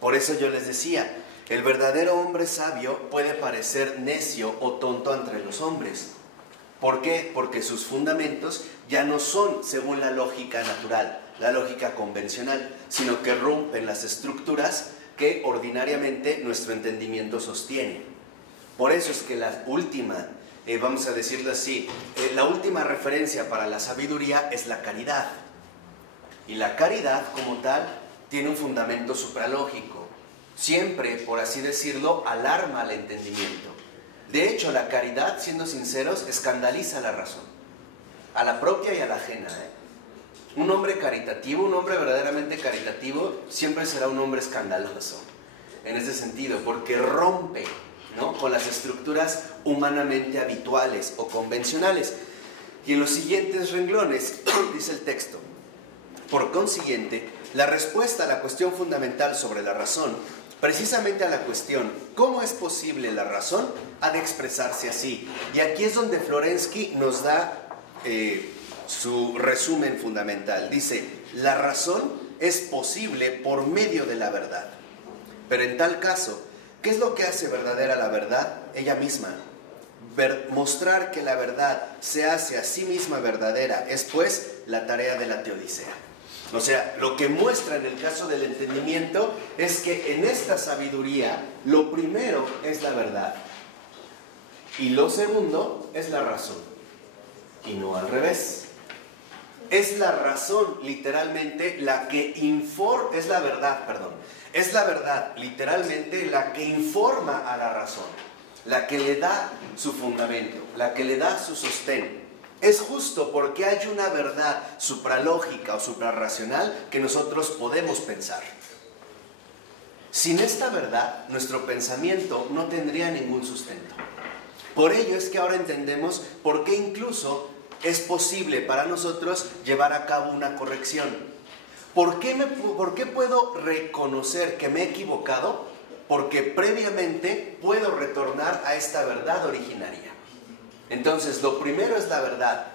Por eso yo les decía, el verdadero hombre sabio puede parecer necio o tonto entre los hombres. ¿Por qué? Porque sus fundamentos ya no son según la lógica natural, la lógica convencional, sino que rompen las estructuras que ordinariamente nuestro entendimiento sostiene. Por eso es que la última, vamos a decirlo así, la última referencia para la sabiduría es la caridad. Y la caridad como tal tiene un fundamento supralógico. Siempre, por así decirlo, alarma al entendimiento. De hecho, la caridad, siendo sinceros, escandaliza la razón, a la propia y a la ajena. Un hombre caritativo, un hombre verdaderamente caritativo, siempre será un hombre escandaloso, en ese sentido, porque rompe, ¿no?, con las estructuras humanamente habituales o convencionales. Y en los siguientes renglones dice el texto: por consiguiente, la respuesta a la cuestión fundamental sobre la razón, precisamente a la cuestión ¿cómo es posible la razón?, ha de expresarse así. Y aquí es donde Florensky nos da su resumen fundamental. Dice: la razón es posible por medio de la verdad. Pero en tal caso, ¿qué es lo que hace verdadera la verdad? Ella misma. Mostrar que la verdad se hace a sí misma verdadera es pues la tarea de la teodicea. O sea, lo que muestra en el caso del entendimiento es que en esta sabiduría lo primero es la verdad y lo segundo es la razón, y no al revés. Es la razón literalmente la que informa, es la verdad literalmente la que informa a la razón, la que le da su fundamento, la que le da su sostén. Es justo porque hay una verdad supralógica o suprarracional que nosotros podemos pensar. Sin esta verdad, nuestro pensamiento no tendría ningún sustento. Por ello es que ahora entendemos por qué incluso es posible para nosotros llevar a cabo una corrección. ¿Por qué puedo reconocer que me he equivocado? Porque previamente puedo retornar a esta verdad originaria. Entonces, lo primero es la verdad.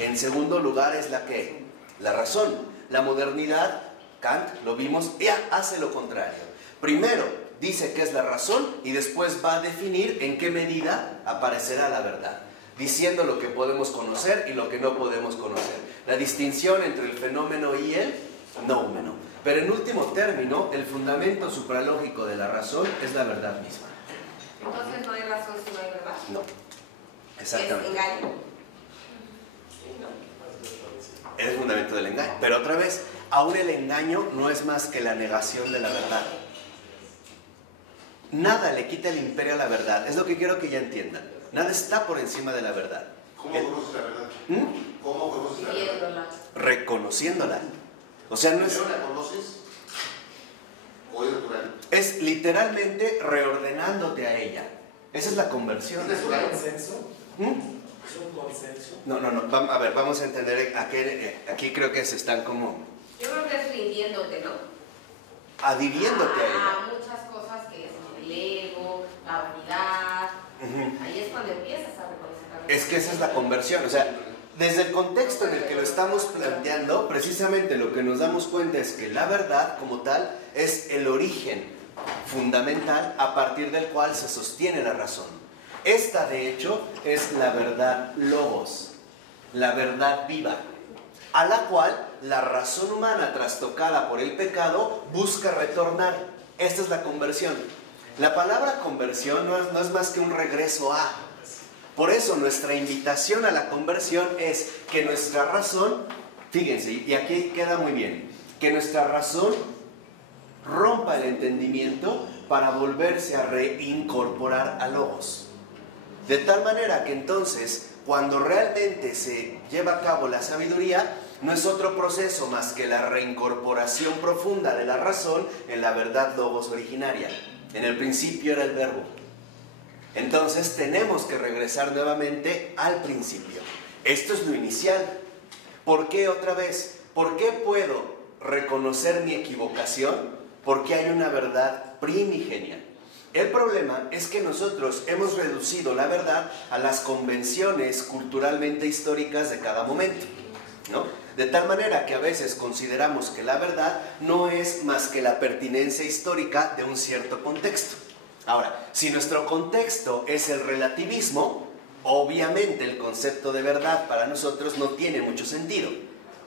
En segundo lugar es la razón. La modernidad, Kant, lo vimos, ya hace lo contrario. Primero dice que es la razón y después va a definir en qué medida aparecerá la verdad, diciendo lo que podemos conocer y lo que no podemos conocer. La distinción entre el fenómeno y el noumeno. Pero en último término, el fundamento supralógico de la razón es la verdad misma. Entonces no hay razón si no hay verdad. No. Exactamente. ¿Es engaño? Es el fundamento del engaño. Pero otra vez, aún el engaño no es más que la negación de la verdad. Nada le quita el imperio a la verdad. Es lo que quiero que ya entiendan. Nada está por encima de la verdad. ¿Cómo conoces la verdad? ¿Cómo conoces la verdad? Viéndola. Reconociéndola. O sea, no es... ¿Primero la conoces o es natural? Es literalmente reordenándote a ella. Esa es la conversión. ¿Es ¿Es un natural? consenso? ¿Mm? ¿Es un consenso? No. A ver, vamos a entender. Aquí creo que se están como Yo creo que es rindiéndote, ¿no? adhiriéndote a ella. A muchas cosas que son el ego, la vanidad. Ujú. Ahí es cuando empiezas a reconocer la verdad. Es que esa es la conversión. O sea, desde el contexto en el que lo estamos planteando, precisamente lo que nos damos cuenta es que la verdad como tal es el origen fundamental a partir del cual se sostiene la razón. Esta, de hecho, es la verdad logos, la verdad viva, a la cual la razón humana, trastocada por el pecado, busca retornar. Esta es la conversión. La palabra conversión no es más que un regreso a. Por eso nuestra invitación a la conversión es que nuestra razón, fíjense, y aquí queda muy bien, que nuestra razón rompa el entendimiento para volverse a reincorporar a logos. De tal manera que entonces, cuando realmente se lleva a cabo la sabiduría, no es otro proceso más que la reincorporación profunda de la razón en la verdad logos originaria. En el principio era el verbo. Entonces tenemos que regresar nuevamente al principio. Esto es lo inicial. ¿Por qué otra vez? ¿Por qué puedo reconocer mi equivocación? Porque hay una verdad primigenia. El problema es que nosotros hemos reducido la verdad a las convenciones culturalmente históricas de cada momento, ¿no? De tal manera que a veces consideramos que la verdad no es más que la pertinencia histórica de un cierto contexto. Ahora, si nuestro contexto es el relativismo, obviamente el concepto de verdad para nosotros no tiene mucho sentido.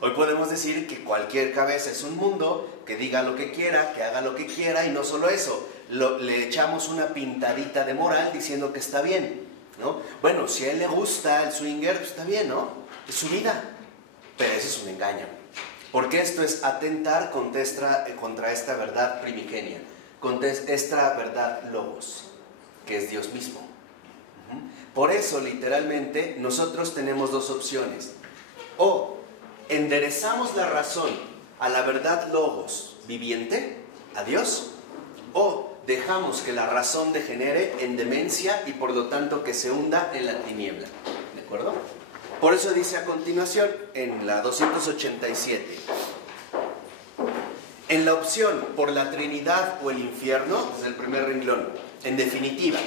Hoy podemos decir que cualquier cabeza es un mundo, que diga lo que quiera, que haga lo que quiera, y no solo eso, le echamos una pintadita de moral diciendo que está bien, ¿no? Bueno, si a él le gusta el swinger, pues está bien, ¿no? Es su vida, pero eso es un engaño, porque esto es atentar contra esta verdad primigenia, contra esta verdad logos, que es Dios mismo. Por eso, literalmente, nosotros tenemos dos opciones: o enderezamos la razón a la verdad logos viviente, a Dios, o dejamos que la razón degenere en demencia y por lo tanto que se hunda en la tiniebla. ¿De acuerdo? Por eso dice a continuación, en la 287, en la opción por la Trinidad o el infierno, desde el primer renglón, en definitiva,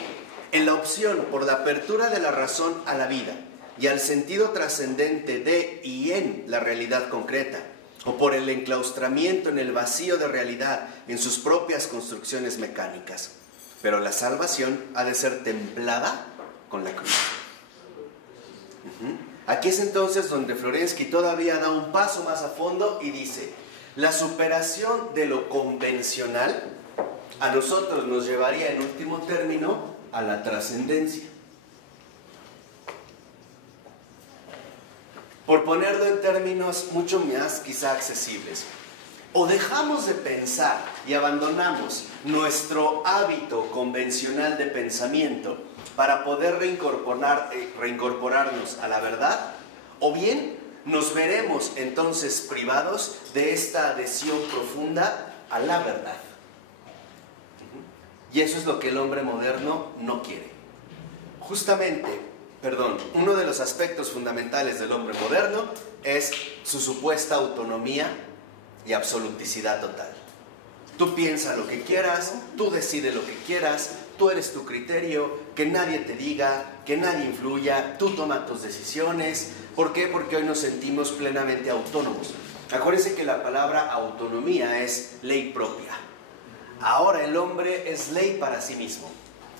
en la opción por la apertura de la razón a la vida y al sentido trascendente de y en la realidad concreta, o por el enclaustramiento en el vacío de realidad en sus propias construcciones mecánicas. Pero la salvación ha de ser templada con la cruz. Aquí es entonces donde Florensky todavía da un paso más a fondo y dice: la superación de lo convencional a nosotros nos llevaría en último término a la trascendencia. Por ponerlo en términos mucho más quizá accesibles, o dejamos de pensar y abandonamos nuestro hábito convencional de pensamiento para poder reincorporarnos a la verdad, o bien nos veremos entonces privados de esta adhesión profunda a la verdad. Y eso es lo que el hombre moderno no quiere. Uno de los aspectos fundamentales del hombre moderno es su supuesta autonomía y absoluticidad total. Tú piensa lo que quieras, tú decides lo que quieras, tú eres tu criterio, que nadie te diga, que nadie influya, tú toma tus decisiones. ¿Por qué? Porque hoy nos sentimos plenamente autónomos. Acuérdense que la palabra autonomía es ley propia. Ahora el hombre es ley para sí mismo,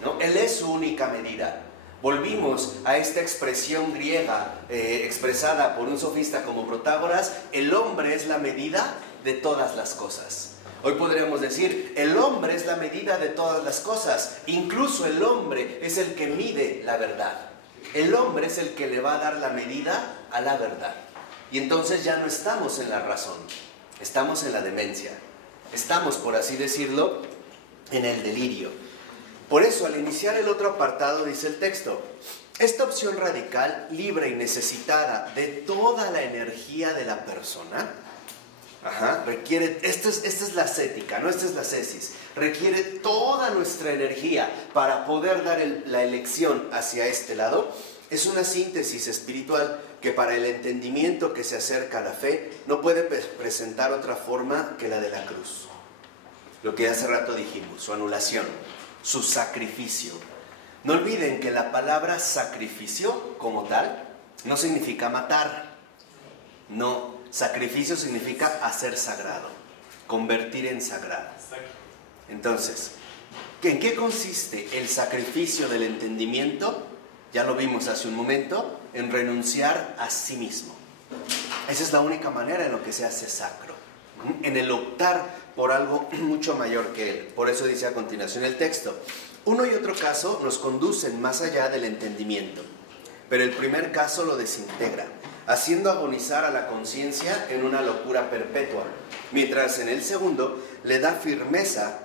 ¿no? Él es su única medida. Volvimos a esta expresión griega expresada por un sofista como Protágoras: el hombre es la medida de todas las cosas. Hoy podríamos decir, el hombre es la medida de todas las cosas. Incluso el hombre es el que mide la verdad. El hombre es el que le va a dar la medida a la verdad. Y entonces ya no estamos en la razón, estamos en la demencia. Estamos, por así decirlo, en el delirio. Por eso, al iniciar el otro apartado, dice el texto: esta opción radical, libre y necesitada de toda la energía de la persona, requiere, esta es la ascética, no esta es la ascesis, requiere toda nuestra energía para poder dar la elección hacia este lado. Es una síntesis espiritual que para el entendimiento que se acerca a la fe no puede presentar otra forma que la de la cruz. Lo que hace rato dijimos, su anulación, su sacrificio. No olviden que la palabra sacrificio como tal no significa matar. No, sacrificio significa hacer sagrado, convertir en sagrado. Entonces, ¿en qué consiste el sacrificio del entendimiento? Ya lo vimos hace un momento, en renunciar a sí mismo. Esa es la única manera en lo que se hace sacro, en el optar por algo mucho mayor que él. Por eso dice a continuación el texto: uno y otro caso nos conducen más allá del entendimiento, pero el primer caso lo desintegra, haciendo agonizar a la conciencia en una locura perpetua, mientras en el segundo le da firmeza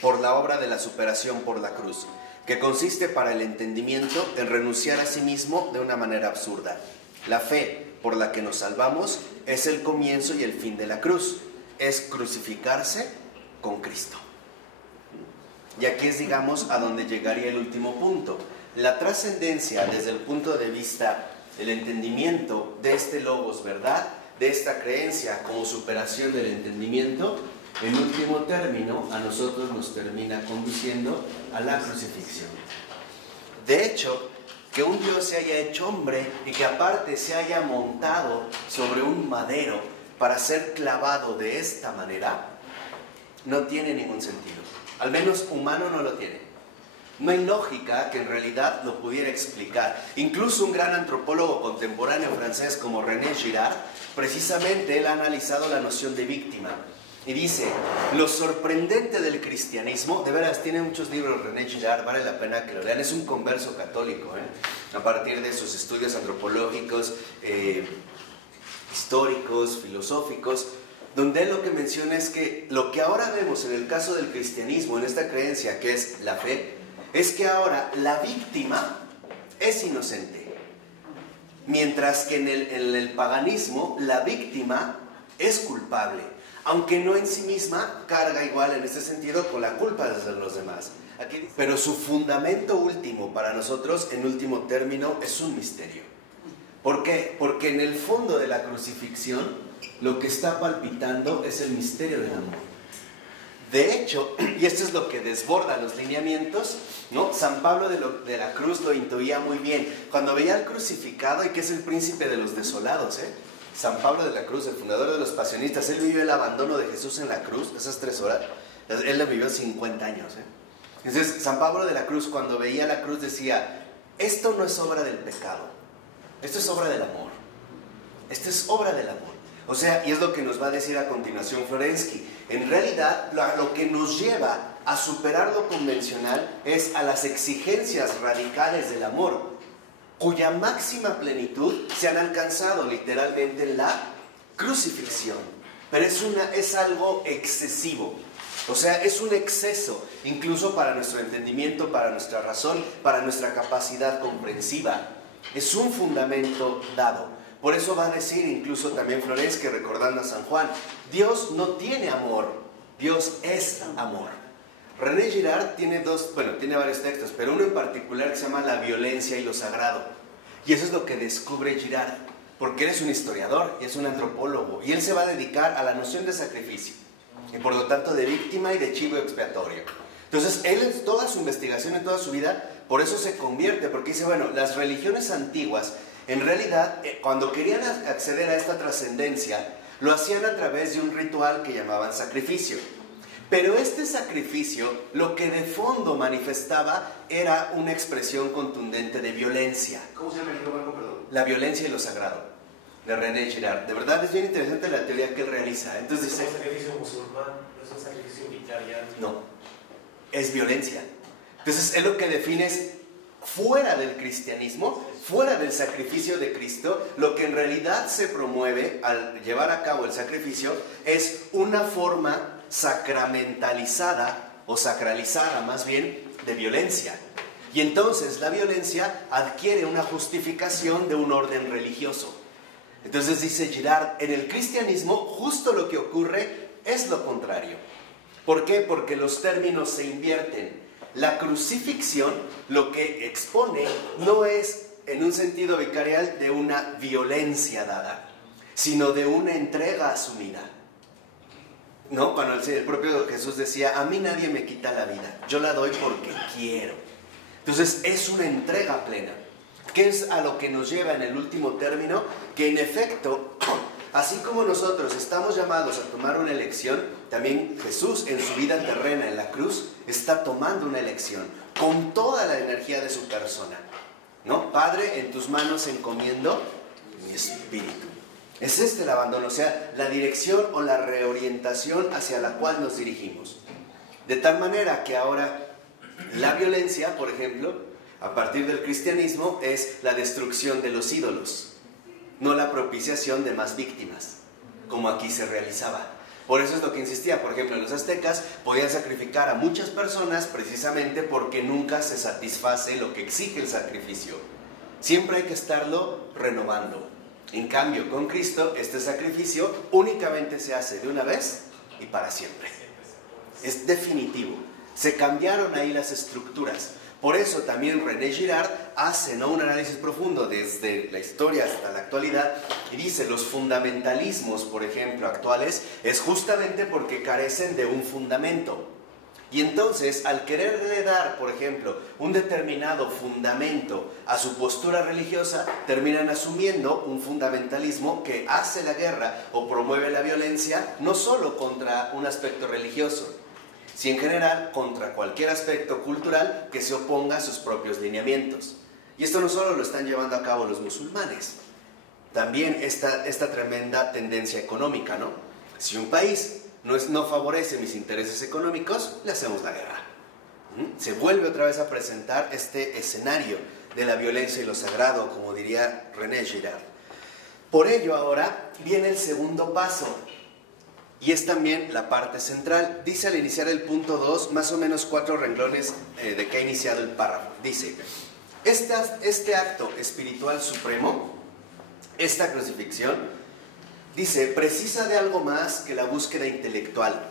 por la obra de la superación por la cruz, que consiste para el entendimiento en renunciar a sí mismo de una manera absurda. La fe por la que nos salvamos es el comienzo y el fin de la cruz, es crucificarse con Cristo. Y aquí es, digamos, a donde llegaría el último punto. La trascendencia desde el punto de vista del entendimiento de este logos, ¿verdad? De esta creencia como superación del entendimiento, en último término, a nosotros nos termina conduciendo a la crucifixión. De hecho, que un Dios se haya hecho hombre y que aparte se haya montado sobre un madero para ser clavado de esta manera, no tiene ningún sentido. Al menos humano no lo tiene. No hay lógica que en realidad lo pudiera explicar. Incluso un gran antropólogo contemporáneo francés como René Girard, precisamente él ha analizado la noción de víctima. Y dice, lo sorprendente del cristianismo, de veras tiene muchos libros René Girard, vale la pena que lo lean, es un converso católico, a partir de sus estudios antropológicos, históricos, filosóficos, donde él lo que menciona es que lo que ahora vemos en el caso del cristianismo, en esta creencia que es la fe, es que ahora la víctima es inocente, mientras que en el paganismo la víctima es culpable, aunque no en sí misma carga igual en este sentido con la culpa de los demás. Pero su fundamento último para nosotros, en último término, es un misterio. ¿Por qué? Porque en el fondo de la crucifixión lo que está palpitando es el misterio del amor. De hecho, y esto es lo que desborda los lineamientos, ¿no? San Pablo de la Cruz lo intuía muy bien. Cuando veía al crucificado, y que es el príncipe de los desolados, San Pablo de la Cruz, el fundador de los pasionistas, él vivió el abandono de Jesús en la cruz, esas 3 horas, él lo vivió 50 años. Entonces, San Pablo de la Cruz, cuando veía la cruz, decía, esto no es obra del pecado, esto es obra del amor, esto es obra del amor. O sea, y es lo que nos va a decir a continuación Florensky. En realidad, lo que nos lleva a superar lo convencional es a las exigencias radicales del amor, cuya máxima plenitud se han alcanzado literalmente en la crucifixión. Pero es algo excesivo. O sea, es un exceso, incluso para nuestro entendimiento, para nuestra razón, para nuestra capacidad comprensiva. Es un fundamento dado. Por eso va a decir incluso también Florensky, recordando a San Juan, Dios no tiene amor, Dios es amor. René Girard tiene tiene varios textos, pero uno en particular que se llama La violencia y lo sagrado. Y eso es lo que descubre Girard, porque él es un historiador y es un antropólogo, y él se va a dedicar a la noción de sacrificio, y por lo tanto de víctima y de chivo expiatorio. Entonces, él en toda su investigación, en toda su vida, por eso se convierte, porque dice, bueno, las religiones antiguas, en realidad, cuando querían acceder a esta trascendencia, lo hacían a través de un ritual que llamaban sacrificio. Pero este sacrificio, lo que de fondo manifestaba, era una expresión contundente de violencia. ¿Cómo se llama el libro, perdón? La violencia y lo sagrado, de René Girard. De verdad es bien interesante la teoría que él realiza. Entonces dice, ¿es un sacrificio musulmán? ¿Es un sacrificio vicariano? No, es violencia. Entonces él lo que define es, fuera del cristianismo, fuera del sacrificio de Cristo, lo que en realidad se promueve al llevar a cabo el sacrificio es una forma sacramentalizada o sacralizada más bien, de violencia. Y entonces la violencia adquiere una justificación de un orden religioso. Entonces dice Girard, en el cristianismo justo lo que ocurre es lo contrario. ¿Por qué? Porque los términos se invierten. La crucifixión lo que expone no es en un sentido vicarial de una violencia dada, sino de una entrega asumida. ¿No? Cuando el propio Jesús decía, a mí nadie me quita la vida, yo la doy porque quiero. Entonces es una entrega plena. ¿Qué es a lo que nos lleva en el último término? Que en efecto, así como nosotros estamos llamados a tomar una elección, también Jesús en su vida terrena en la cruz está tomando una elección con toda la energía de su persona, ¿no? Padre, en tus manos encomiendo mi espíritu. Es el abandono, o sea, la dirección o la reorientación hacia la cual nos dirigimos. De tal manera que ahora la violencia, por ejemplo, a partir del cristianismo, es la destrucción de los ídolos, no la propiciación de más víctimas, como aquí se realizaba. Por eso es lo que insistía, por ejemplo, los aztecas podían sacrificar a muchas personas precisamente porque nunca se satisface lo que exige el sacrificio. Siempre hay que estarlo renovando. En cambio, con Cristo, este sacrificio únicamente se hace de una vez y para siempre. Es definitivo. Se cambiaron ahí las estructuras. Por eso también René Girard hace, ¿no?, un análisis profundo desde la historia hasta la actualidad y dice, los fundamentalismos, por ejemplo, actuales, es justamente porque carecen de un fundamento. Y entonces, al quererle dar, por ejemplo, un determinado fundamento a su postura religiosa, terminan asumiendo un fundamentalismo que hace la guerra o promueve la violencia, no solo contra un aspecto religioso, sino en general contra cualquier aspecto cultural que se oponga a sus propios lineamientos. Y esto no solo lo están llevando a cabo los musulmanes, también esta tremenda tendencia económica, ¿no? Si un país no favorece mis intereses económicos, le hacemos la guerra. Se vuelve otra vez a presentar este escenario de la violencia y lo sagrado, como diría René Girard. Por ello ahora viene el segundo paso, y es también la parte central. Dice al iniciar el punto 2, más o menos 4 renglones de que ha iniciado el párrafo. Dice, este acto espiritual supremo, esta crucifixión, dice, precisa de algo más que la búsqueda intelectual.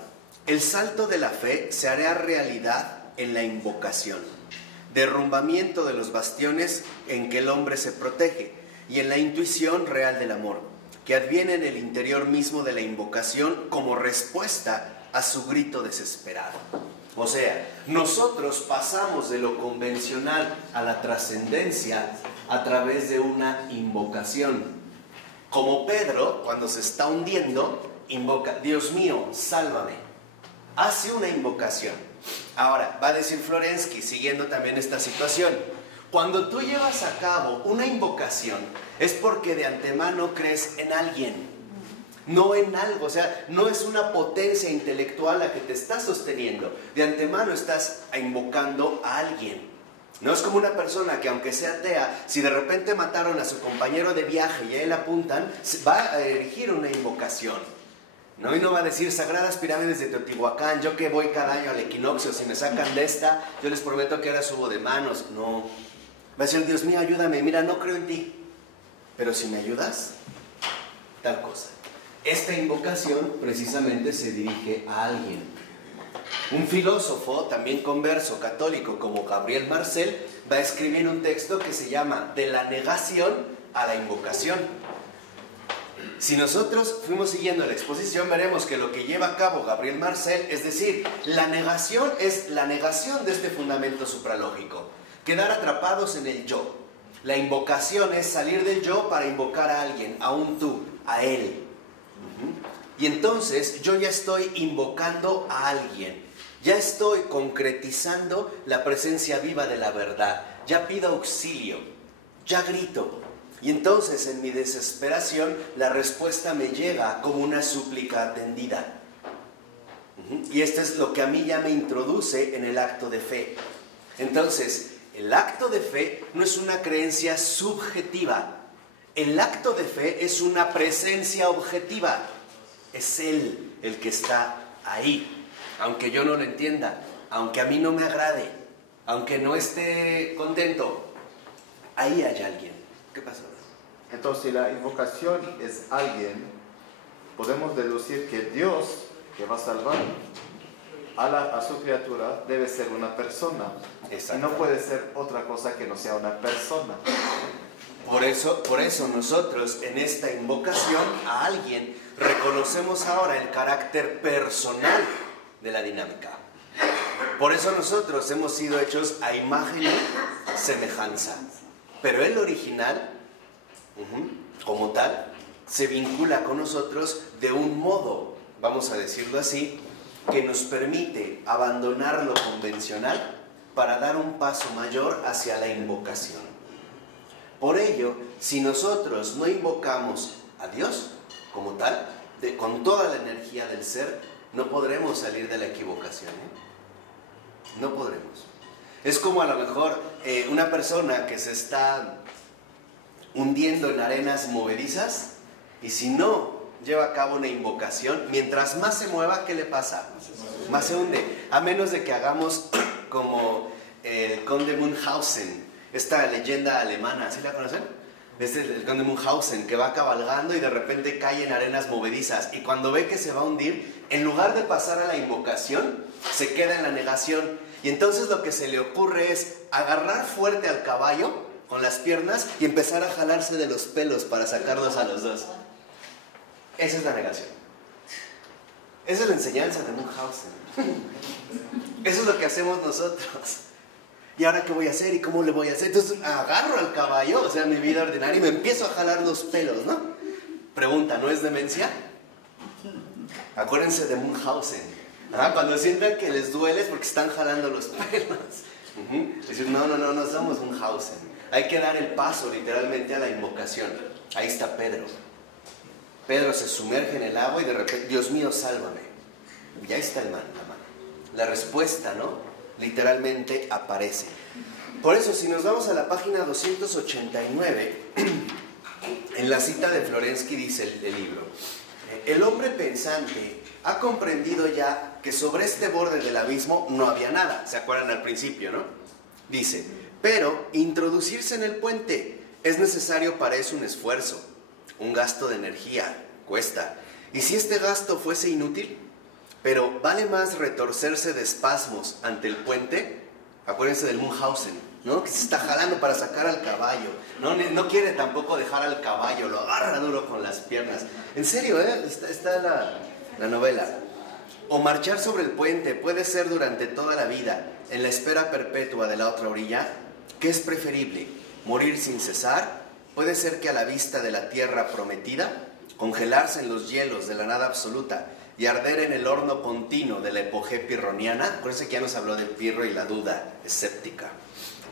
El salto de la fe se hará realidad en la invocación, derrumbamiento de los bastiones en que el hombre se protege y en la intuición real del amor, que adviene en el interior mismo de la invocación como respuesta a su grito desesperado. O sea, nosotros pasamos de lo convencional a la trascendencia a través de una invocación. Como Pedro, cuando se está hundiendo, invoca, Dios mío, sálvame. Hace una invocación. Ahora, va a decir Florensky, siguiendo también esta situación, cuando tú llevas a cabo una invocación, es porque de antemano crees en alguien, no en algo. O sea, no es una potencia intelectual la que te está sosteniendo. De antemano estás invocando a alguien. No es como una persona que, aunque sea atea, si de repente mataron a su compañero de viaje y a él apuntan, va a erigir una invocación, ¿no? Y no va a decir, sagradas pirámides de Teotihuacán, yo que voy cada año al equinoccio, si me sacan de esta, yo les prometo que ahora subo de manos. No. Va a decir, Dios mío, ayúdame, mira, no creo en ti, pero si me ayudas, tal cosa. Esta invocación precisamente se dirige a alguien. Un filósofo, también converso, católico, como Gabriel Marcel, va a escribir un texto que se llama De la negación a la invocación. Si nosotros fuimos siguiendo la exposición, veremos que lo que lleva a cabo Gabriel Marcel, es decir, la negación es la negación de este fundamento supralógico, quedar atrapados en el yo. La invocación es salir del yo para invocar a alguien, a un tú, a él. Y entonces yo ya estoy invocando a alguien, ya estoy concretizando la presencia viva de la verdad, ya pido auxilio, ya grito. Y entonces en mi desesperación la respuesta me llega como una súplica atendida. Y esto es lo que a mí ya me introduce en el acto de fe. Entonces, el acto de fe no es una creencia subjetiva, el acto de fe es una presencia objetiva. Es Él el que está ahí, aunque yo no lo entienda. aunque a mí no me agrade, aunque no esté contento, ahí hay alguien. ¿Qué pasó? Entonces, si la invocación es alguien, podemos deducir que Dios, que va a salvar a su criatura, debe ser una persona. Y no puede ser otra cosa que no sea una persona. Por eso nosotros en esta invocación a alguien reconocemos ahora el carácter personal de la dinámica. Por eso nosotros hemos sido hechos a imagen y semejanza. Pero el original, como tal, se vincula con nosotros de un modo, vamos a decirlo así, que nos permite abandonar lo convencional para dar un paso mayor hacia la invocación. Por ello, si nosotros no invocamos a Dios como tal, con toda la energía del ser, no podremos salir de la equivocación, ¿eh? No podremos. Es como a lo mejor una persona que se está hundiendo en arenas movedizas y si no lleva a cabo una invocación, mientras más se mueva, ¿qué le pasa? Más se hunde. A menos de que hagamos como el conde Munchausen, esta leyenda alemana, ¿sí la conocen? Es el conde Munchausen, que va cabalgando y de repente cae en arenas movedizas y cuando ve que se va a hundir, en lugar de pasar a la invocación, se queda en la negación y entonces lo que se le ocurre es agarrar fuerte al caballo con las piernas y empezar a jalarse de los pelos para sacarlos a los dos. Esa es la negación. Esa es la enseñanza de Munchausen. Eso es lo que hacemos nosotros. ¿Y ahora qué voy a hacer? ¿Y cómo le voy a hacer? Entonces agarro al caballo, o sea, mi vida ordinaria, y me empiezo a jalar los pelos, ¿no? Pregunta, ¿no es demencia? Acuérdense de Munchausen. Cuando sientan que les duele es porque están jalando los pelos. Decir, no somos Munchausen. Hay que dar el paso literalmente a la invocación. Ahí está Pedro. Pedro se sumerge en el agua y de repente, Dios mío, sálvame. Ya está la mano. La respuesta, ¿no? Literalmente aparece. Por eso, si nos vamos a la página 289, en la cita de Florensky dice el libro: el hombre pensante ha comprendido ya que sobre este borde del abismo no había nada. ¿Se acuerdan al principio, no? Dice, pero introducirse en el puente es necesario para eso un esfuerzo, un gasto de energía, cuesta. Y si este gasto fuese inútil, pero vale más retorcerse de espasmos ante el puente. Acuérdense del Munchausen, ¿no? Que se está jalando para sacar al caballo. No quiere tampoco dejar al caballo, lo agarra duro con las piernas. En serio, está la novela. O marchar sobre el puente puede ser durante toda la vida, en la espera perpetua de la otra orilla. ¿Qué es preferible? ¿Morir sin cesar? Puede ser que a la vista de la tierra prometida, congelarse en los hielos de la nada absoluta y arder en el horno continuo de la epogée pirroniana. Acuérdense que ya nos habló de Pirro y la duda escéptica.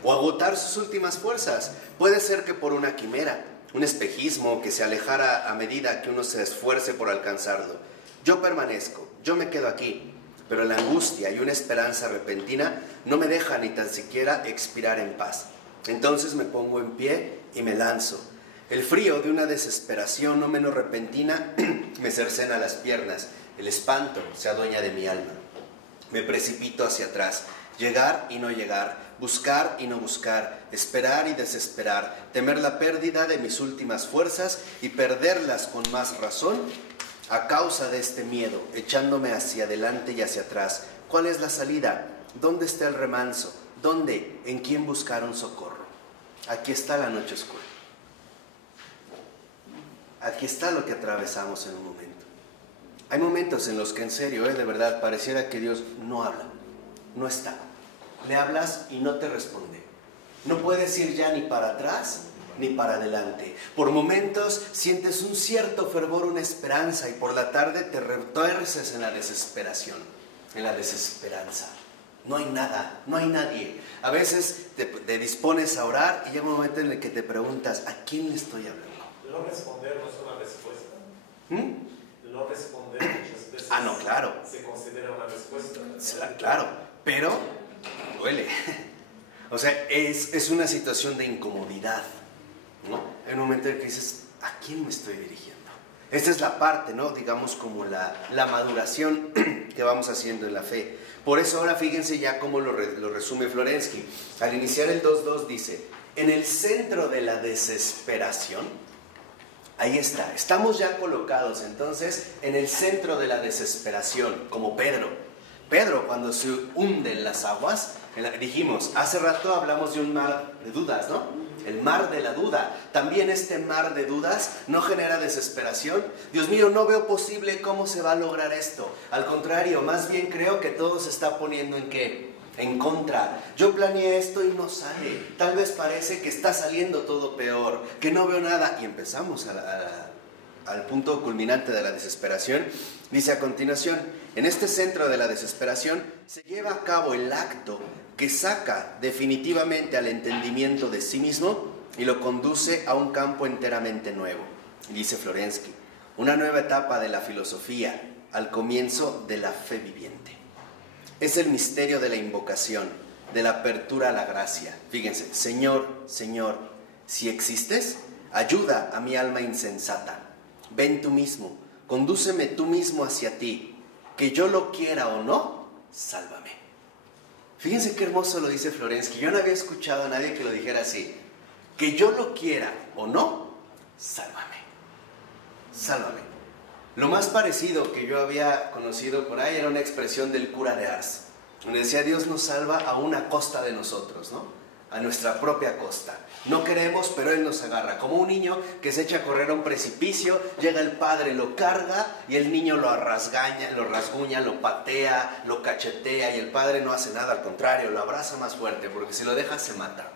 O agotar sus últimas fuerzas. Puede ser que por una quimera, un espejismo que se alejara a medida que uno se esfuerce por alcanzarlo. Yo permanezco, yo me quedo aquí, pero la angustia y una esperanza repentina no me dejan ni tan siquiera expirar en paz. Entonces me pongo en pie y me lanzo. El frío de una desesperación no menos repentina me cercena las piernas. El espanto se adueña de mi alma. Me precipito hacia atrás, llegar y no llegar, buscar y no buscar, esperar y desesperar, temer la pérdida de mis últimas fuerzas y perderlas con más razón a causa de este miedo, echándome hacia adelante y hacia atrás. ¿Cuál es la salida? ¿Dónde está el remanso? ¿Dónde? ¿En quién buscar un socorro? Aquí está la noche oscura. Aquí está lo que atravesamos en un momento. Hay momentos en los que en serio, de verdad, pareciera que Dios no habla, no está. Le hablas y no te responde. No puedes ir ya ni para atrás ni para adelante. Por momentos sientes un cierto fervor, una esperanza, y por la tarde te retuerces en la desesperación, en la desesperanza. No hay nada, no hay nadie. A veces te dispones a orar y llega un momento en el que te preguntas, ¿a quién le estoy hablando? No responder no es una respuesta. No responder muchas veces no, claro. se considera una respuesta. Claro, pero duele. O sea, es una situación de incomodidad, ¿no? Hay un momento en el que dices, ¿a quién me estoy dirigiendo? Esta es la parte, ¿no? Digamos como la maduración que vamos haciendo en la fe. Por eso ahora fíjense ya cómo lo resume Florensky. Al iniciar el 2.2 dice, en el centro de la desesperación, ahí está, estamos ya colocados entonces en el centro de la desesperación, como Pedro. Pedro cuando se hunde en las aguas, dijimos, hace rato hablamos de un mar de dudas, ¿no? El mar de la duda. También este mar de dudas no genera desesperación. Dios mío, no veo posible cómo se va a lograr esto. Al contrario, más bien creo que todo se está poniendo ¿en qué? En contra. Yo planeé esto y no sale. Tal vez parece que está saliendo todo peor, que no veo nada. Y empezamos al punto culminante de la desesperación. Dice a continuación, en este centro de la desesperación se lleva a cabo el acto que saca definitivamente al entendimiento de sí mismo y lo conduce a un campo enteramente nuevo. Dice Florensky, una nueva etapa de la filosofía al comienzo de la fe viviente. Es el misterio de la invocación, de la apertura a la gracia. Fíjense, Señor, Señor, si existes, ayuda a mi alma insensata. Ven tú mismo, condúceme tú mismo hacia ti, que yo lo quiera o no, sálvame. Fíjense qué hermoso lo dice Florensky. Yo no había escuchado a nadie que lo dijera así. Que yo lo quiera o no, sálvame. Sálvame. Lo más parecido que yo había conocido por ahí era una expresión del cura de Ars, donde decía, Dios nos salva a una costa de nosotros, ¿no? A nuestra propia costa. No queremos, pero Él nos agarra. Como un niño que se echa a correr a un precipicio, llega el padre, lo carga y el niño lo rasguña, lo patea, lo cachetea y el padre no hace nada, al contrario, lo abraza más fuerte porque si lo deja se mata.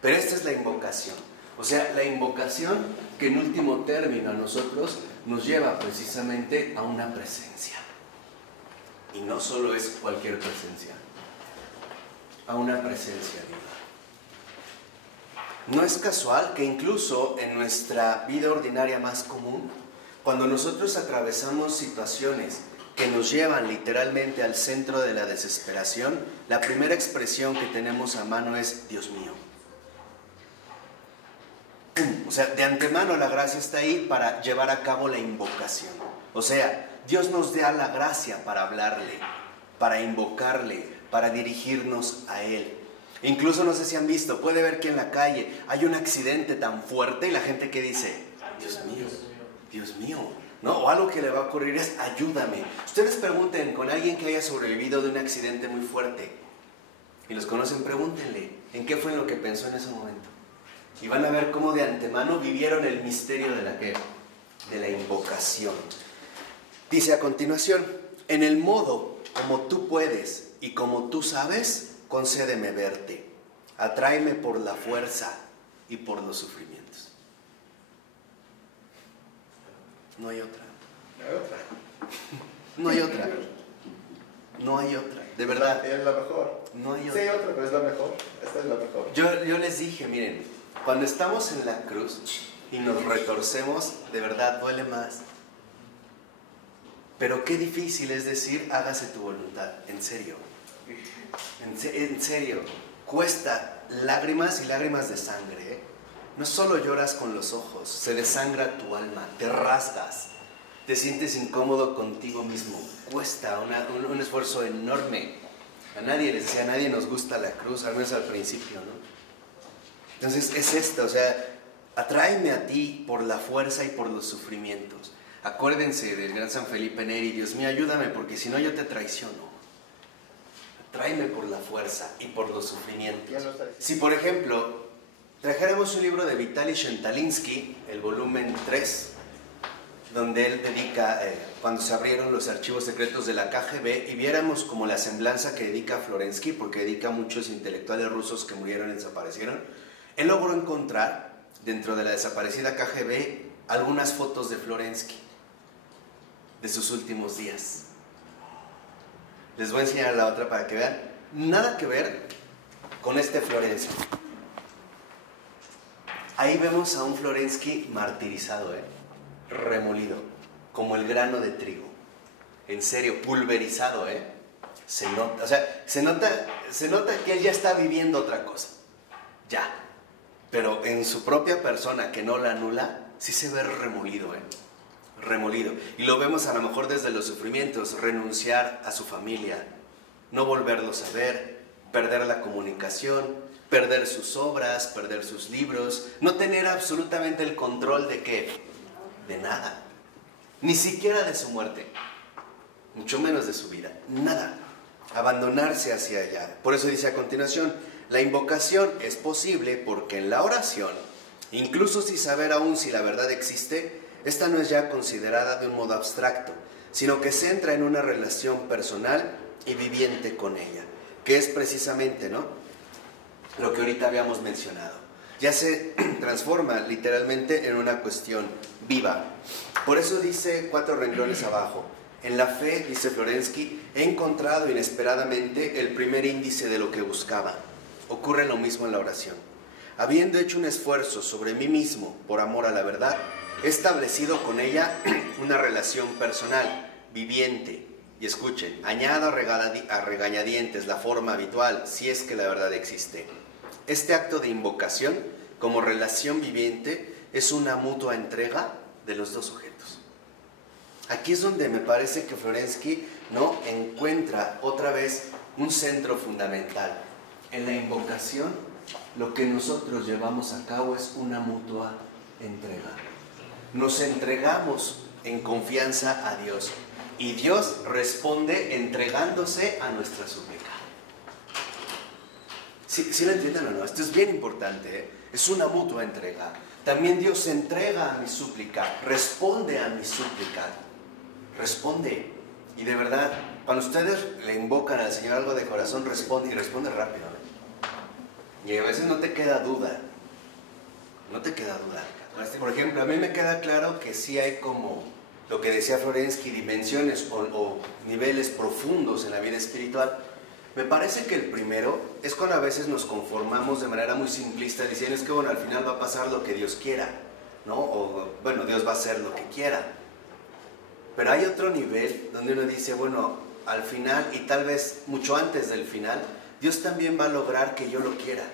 Pero esta es la invocación. O sea, la invocación que en último término a nosotros nos lleva precisamente a una presencia. Y no solo es cualquier presencia, a una presencia viva. No es casual que incluso en nuestra vida ordinaria más común, cuando nosotros atravesamos situaciones que nos llevan literalmente al centro de la desesperación, la primera expresión que tenemos a mano es Dios mío. O sea, de antemano la gracia está ahí para llevar a cabo la invocación. O sea, Dios nos da la gracia para hablarle, para invocarle, para dirigirnos a Él. Incluso no sé si han visto, puede ver que en la calle hay un accidente tan fuerte y la gente que dice, Dios mío, ¿no? O algo que le va a ocurrir es, ayúdame. Ustedes pregunten con alguien que haya sobrevivido de un accidente muy fuerte y los conocen, pregúntenle, ¿en qué fue lo que pensó en ese momento? Y van a ver cómo de antemano vivieron el misterio de la invocación. Dice a continuación, en el modo como tú puedes y como tú sabes, concédeme verte, atráeme por la fuerza y por los sufrimientos. No hay otra. No hay otra. No hay otra. De verdad. Es la mejor. No hay otra. Sí, hay otra, pero es la mejor. Esta es la mejor. Yo les dije, miren, cuando estamos en la cruz y nos retorcemos, de verdad duele más. Pero qué difícil es decir, hágase tu voluntad. En serio. En serio, cuesta lágrimas y lágrimas de sangre, ¿eh? No solo lloras con los ojos, se desangra tu alma, te rasgas, te sientes incómodo contigo mismo, cuesta un esfuerzo enorme. A nadie nos gusta la cruz, al menos al principio, ¿no? Entonces es esto, o sea, atráeme a ti por la fuerza y por los sufrimientos. Acuérdense del gran San Felipe Neri, Dios mío, ayúdame porque si no yo te traiciono. Tráeme por la fuerza y por los sufrimientos. Si, por ejemplo, trajéramos un libro de Vitaly Shentalinsky, el volumen 3, donde él dedica, cuando se abrieron los archivos secretos de la KGB, y viéramos como la semblanza que dedica a Florensky, porque dedica a muchos intelectuales rusos que murieron y desaparecieron, él logró encontrar, dentro de la desaparecida KGB, algunas fotos de Florensky, de sus últimos días. Les voy a enseñar la otra para que vean. Nada que ver con este Florensky. Ahí vemos a un Florensky martirizado, remolido, como el grano de trigo. En serio, pulverizado, Se nota, o sea, se nota que él ya está viviendo otra cosa. Ya. Pero en su propia persona, que no la anula, sí se ve remolido, remolido. Y lo vemos a lo mejor desde los sufrimientos, renunciar a su familia, no volverlos a ver, perder la comunicación, perder sus obras, perder sus libros, no tener absolutamente el control de ¿qué? De nada, ni siquiera de su muerte, mucho menos de su vida, nada, abandonarse hacia allá. Por eso dice a continuación, la invocación es posible porque en la oración, incluso sin saber aún si la verdad existe, esta no es ya considerada de un modo abstracto, sino que se entra en una relación personal y viviente con ella, que es precisamente, ¿no?, lo que ahorita habíamos mencionado. Ya se transforma literalmente en una cuestión viva. Por eso dice 4 renglones abajo, en la fe, dice Florensky, he encontrado inesperadamente el primer índice de lo que buscaba. Ocurre lo mismo en la oración. Habiendo hecho un esfuerzo sobre mí mismo por amor a la verdad, he establecido con ella una relación personal, viviente. Y escuchen, añado a regañadientes la forma habitual, si es que la verdad existe. Este acto de invocación, como relación viviente, es una mutua entrega de los dos sujetos. Aquí es donde me parece que Florensky, ¿no?, encuentra otra vez un centro fundamental. En la invocación, lo que nosotros llevamos a cabo es una mutua entrega. Nos entregamos en confianza a Dios y Dios responde entregándose a nuestra súplica. ¿Sí lo entienden o no? Esto es bien importante, ¿eh? Es una mutua entrega. También Dios se entrega a mi súplica, responde a mi súplica, responde. Y de verdad, cuando ustedes le invocan al Señor algo de corazón, responde, y responde rápido, ¿eh? Y a veces no te queda duda, no te queda duda. Por ejemplo, a mí me queda claro que sí hay, como lo que decía Florensky, dimensiones o niveles profundos en la vida espiritual. Me parece que el primero es cuando a veces nos conformamos de manera muy simplista diciendo es que bueno, al final va a pasar lo que Dios quiera, ¿no? O bueno, Dios va a hacer lo que quiera. Pero hay otro nivel donde uno dice, bueno, al final y tal vez mucho antes del final, Dios también va a lograr que yo lo quiera,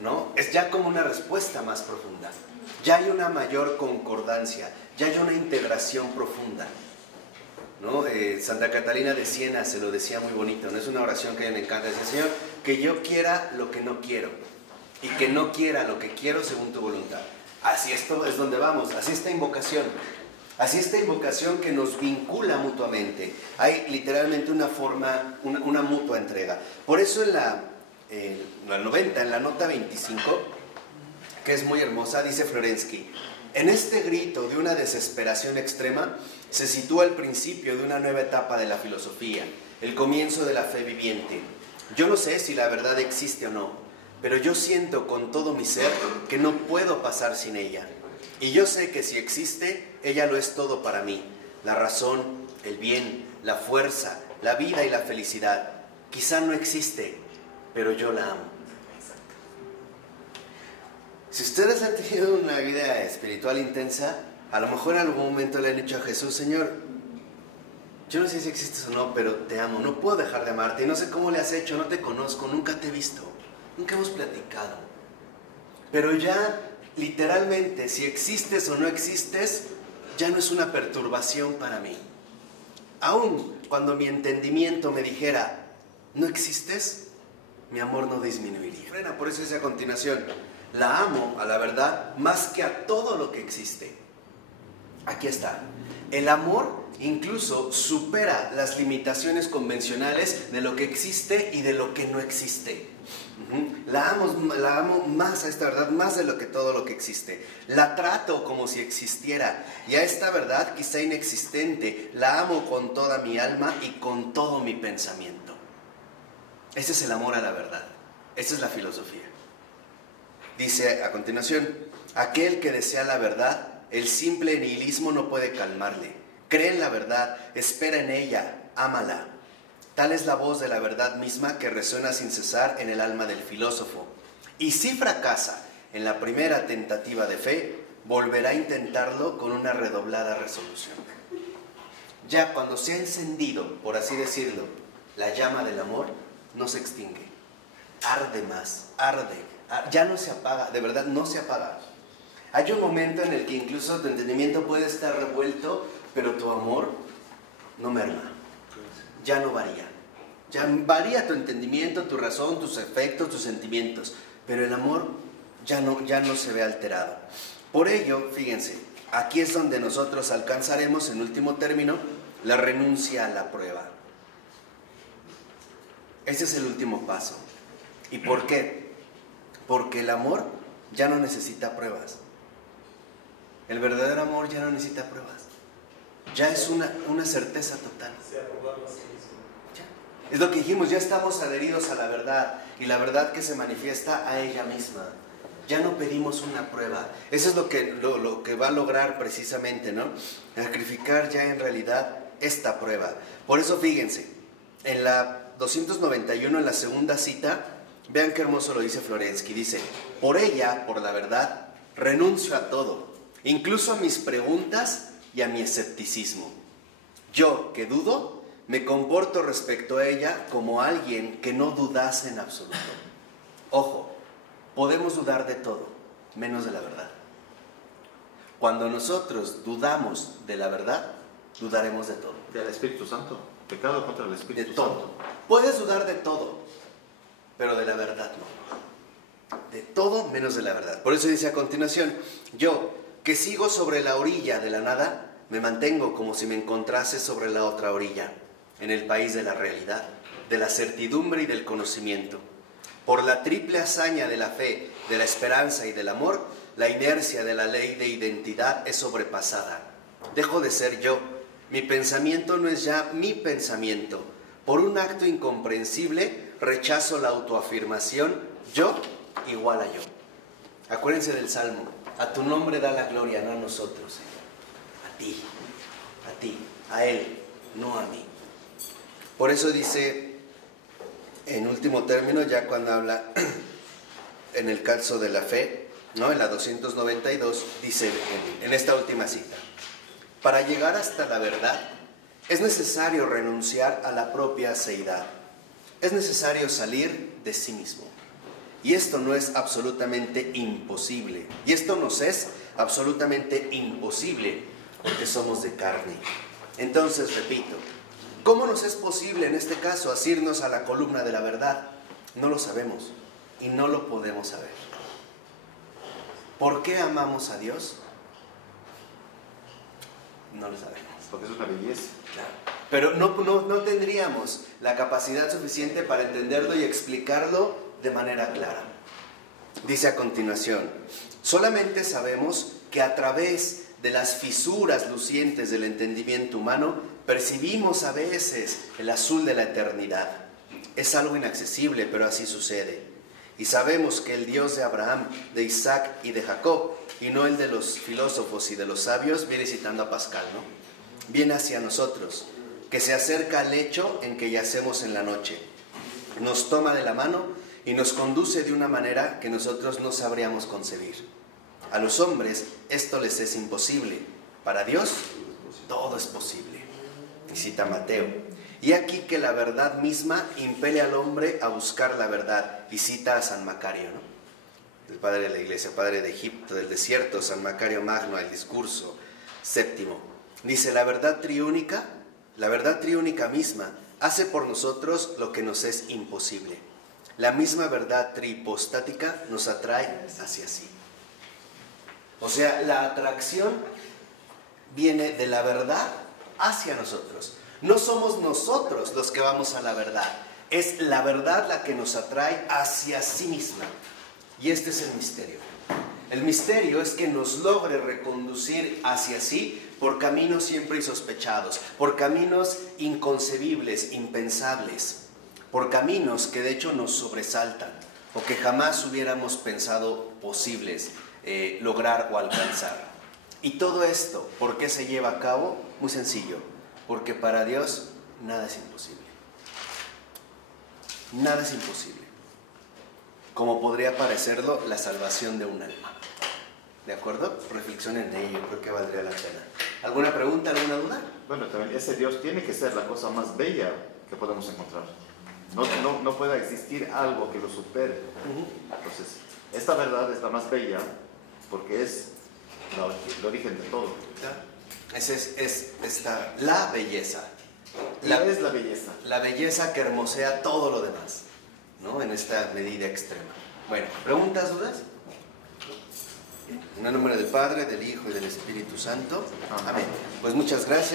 ¿no? Es ya como una respuesta más profunda. Ya hay una mayor concordancia, ya hay una integración profunda, ¿no? Santa Catalina de Siena se lo decía muy bonito, ¿no? Es una oración que a mí me encanta. Dice, Señor, que yo quiera lo que no quiero y que no quiera lo que quiero según tu voluntad. Así esto es donde vamos, así esta invocación. Así esta invocación que nos vincula mutuamente. Hay literalmente una forma, una mutua entrega. Por eso en la 90, en la nota 25, que es muy hermosa, dice Florensky, en este grito de una desesperación extrema se sitúa el principio de una nueva etapa de la filosofía, el comienzo de la fe viviente. Yo no sé si la verdad existe o no, pero yo siento con todo mi ser que no puedo pasar sin ella. Y yo sé que si existe, ella lo es todo para mí. La razón, el bien, la fuerza, la vida y la felicidad. Quizá no existe, pero yo la amo. Si ustedes han tenido una vida espiritual intensa, a lo mejor en algún momento le han dicho a Jesús, Señor, yo no sé si existes o no, pero te amo, no puedo dejar de amarte, y no sé cómo le has hecho, no te conozco, nunca te he visto, nunca hemos platicado. Pero ya, literalmente, si existes o no existes, ya no es una perturbación para mí. Aún cuando mi entendimiento me dijera, no existes, mi amor no disminuiría. Frena, por eso dice a continuación, la amo a la verdad más que a todo lo que existe. Aquí está. El amor incluso supera las limitaciones convencionales de lo que existe y de lo que no existe. La amo más a esta verdad, más de lo que todo lo que existe. La trato como si existiera. Y a esta verdad, quizá inexistente, la amo con toda mi alma y con todo mi pensamiento. Ese es el amor a la verdad. Esa es la filosofía. Dice a continuación, aquel que desea la verdad, el simple nihilismo no puede calmarle. Cree en la verdad, espera en ella, ámala. Tal es la voz de la verdad misma que resuena sin cesar en el alma del filósofo. Y si fracasa en la primera tentativa de fe, volverá a intentarlo con una redoblada resolución. Ya cuando se ha encendido, por así decirlo, la llama del amor, no se extingue. Arde más, arde. Ya no se apaga, de verdad no se apaga. Hay un momento en el que incluso tu entendimiento puede estar revuelto, pero tu amor no merma, ya no varía. Ya varía tu entendimiento, tu razón, tus efectos, tus sentimientos, pero el amor ya no se ve alterado. Por ello, fíjense, aquí es donde nosotros alcanzaremos, en último término, la renuncia a la prueba. Ese es el último paso. ¿Y por qué? Porque el amor ya no necesita pruebas. El verdadero amor ya no necesita pruebas. Ya es una certeza total. Es lo que dijimos, ya estamos adheridos a la verdad, y la verdad que se manifiesta a ella misma. Ya no pedimos una prueba. Eso es lo que va a lograr precisamente, ¿no? Sacrificar ya en realidad esta prueba. Por eso fíjense, en la 291, en la segunda cita, vean qué hermoso lo dice Florensky. Dice, por ella, por la verdad, renuncio a todo, incluso a mis preguntas y a mi escepticismo. Yo, que dudo, me comporto respecto a ella como alguien que no dudase en absoluto. Ojo, podemos dudar de todo, menos de la verdad. Cuando nosotros dudamos de la verdad, dudaremos de todo. Del Espíritu Santo. Pecado contra el Espíritu de todo. Santo. Puedes dudar de todo, pero de la verdad no. De todo menos de la verdad. Por eso dice a continuación, yo, que sigo sobre la orilla de la nada, me mantengo como si me encontrase sobre la otra orilla, en el país de la realidad, de la certidumbre y del conocimiento. Por la triple hazaña de la fe, de la esperanza y del amor, la inercia de la ley de identidad es sobrepasada. Dejo de ser yo. Mi pensamiento no es ya mi pensamiento. Por un acto incomprensible, rechazo la autoafirmación, yo igual a yo. Acuérdense del Salmo, a tu nombre da la gloria, no a nosotros, Señor. A ti, a Él, no a mí. Por eso dice, en último término, ya cuando habla en el caso de la fe, ¿no? En la 292, dice en esta última cita, para llegar hasta la verdad es necesario renunciar a la propia seidad, es necesario salir de sí mismo. Y esto no es absolutamente imposible, y esto nos es absolutamente imposible porque somos de carne. Entonces, repito, ¿cómo nos es posible en este caso asirnos a la columna de la verdad? No lo sabemos y no lo podemos saber. ¿Por qué amamos a Dios? No lo sabemos. Porque es una belleza. Claro. Pero no tendríamos la capacidad suficiente para entenderlo y explicarlo de manera clara. Dice a continuación, solamente sabemos que a través de las fisuras lucientes del entendimiento humano percibimos a veces el azul de la eternidad. Es algo inaccesible, pero así sucede. Y sabemos que el Dios de Abraham, de Isaac y de Jacob, y no el de los filósofos y de los sabios, viene citando a Pascal, ¿no? Viene hacia nosotros, que se acerca al lecho en que yacemos en la noche. Nos toma de la mano y nos conduce de una manera que nosotros no sabríamos concebir. A los hombres esto les es imposible. Para Dios todo es posible. Y cita Mateo. Y aquí que la verdad misma impele al hombre a buscar la verdad. Y cita a San Macario, ¿no? El padre de la iglesia, padre de Egipto, del desierto, San Macario Magno, el discurso séptimo. Dice, la verdad triúnica misma hace por nosotros lo que nos es imposible. La misma verdad tripostática nos atrae hacia sí. O sea, la atracción viene de la verdad hacia nosotros. No somos nosotros los que vamos a la verdad. Es la verdad la que nos atrae hacia sí misma. Y este es el misterio. El misterio es que nos logre reconducir hacia sí por caminos siempre insospechados, por caminos inconcebibles, impensables, por caminos que de hecho nos sobresaltan o que jamás hubiéramos pensado posibles lograr o alcanzar. Y todo esto, ¿por qué se lleva a cabo? Muy sencillo, porque para Dios nada es imposible. Nada es imposible. Como podría parecerlo la salvación de un alma. ¿De acuerdo? Reflexionen en ello, creo que valdría la pena. ¿Alguna pregunta, alguna duda? Bueno, también ese Dios tiene que ser la cosa más bella que podemos encontrar. No puede existir algo que lo supere. Entonces, esta verdad es la más bella porque es el origen de todo. Esa es la belleza. Es la belleza. La belleza que hermosea todo lo demás, ¿no? En esta medida extrema. Bueno, ¿preguntas, dudas? En el nombre del Padre, del Hijo y del Espíritu Santo. Amén. Pues muchas gracias.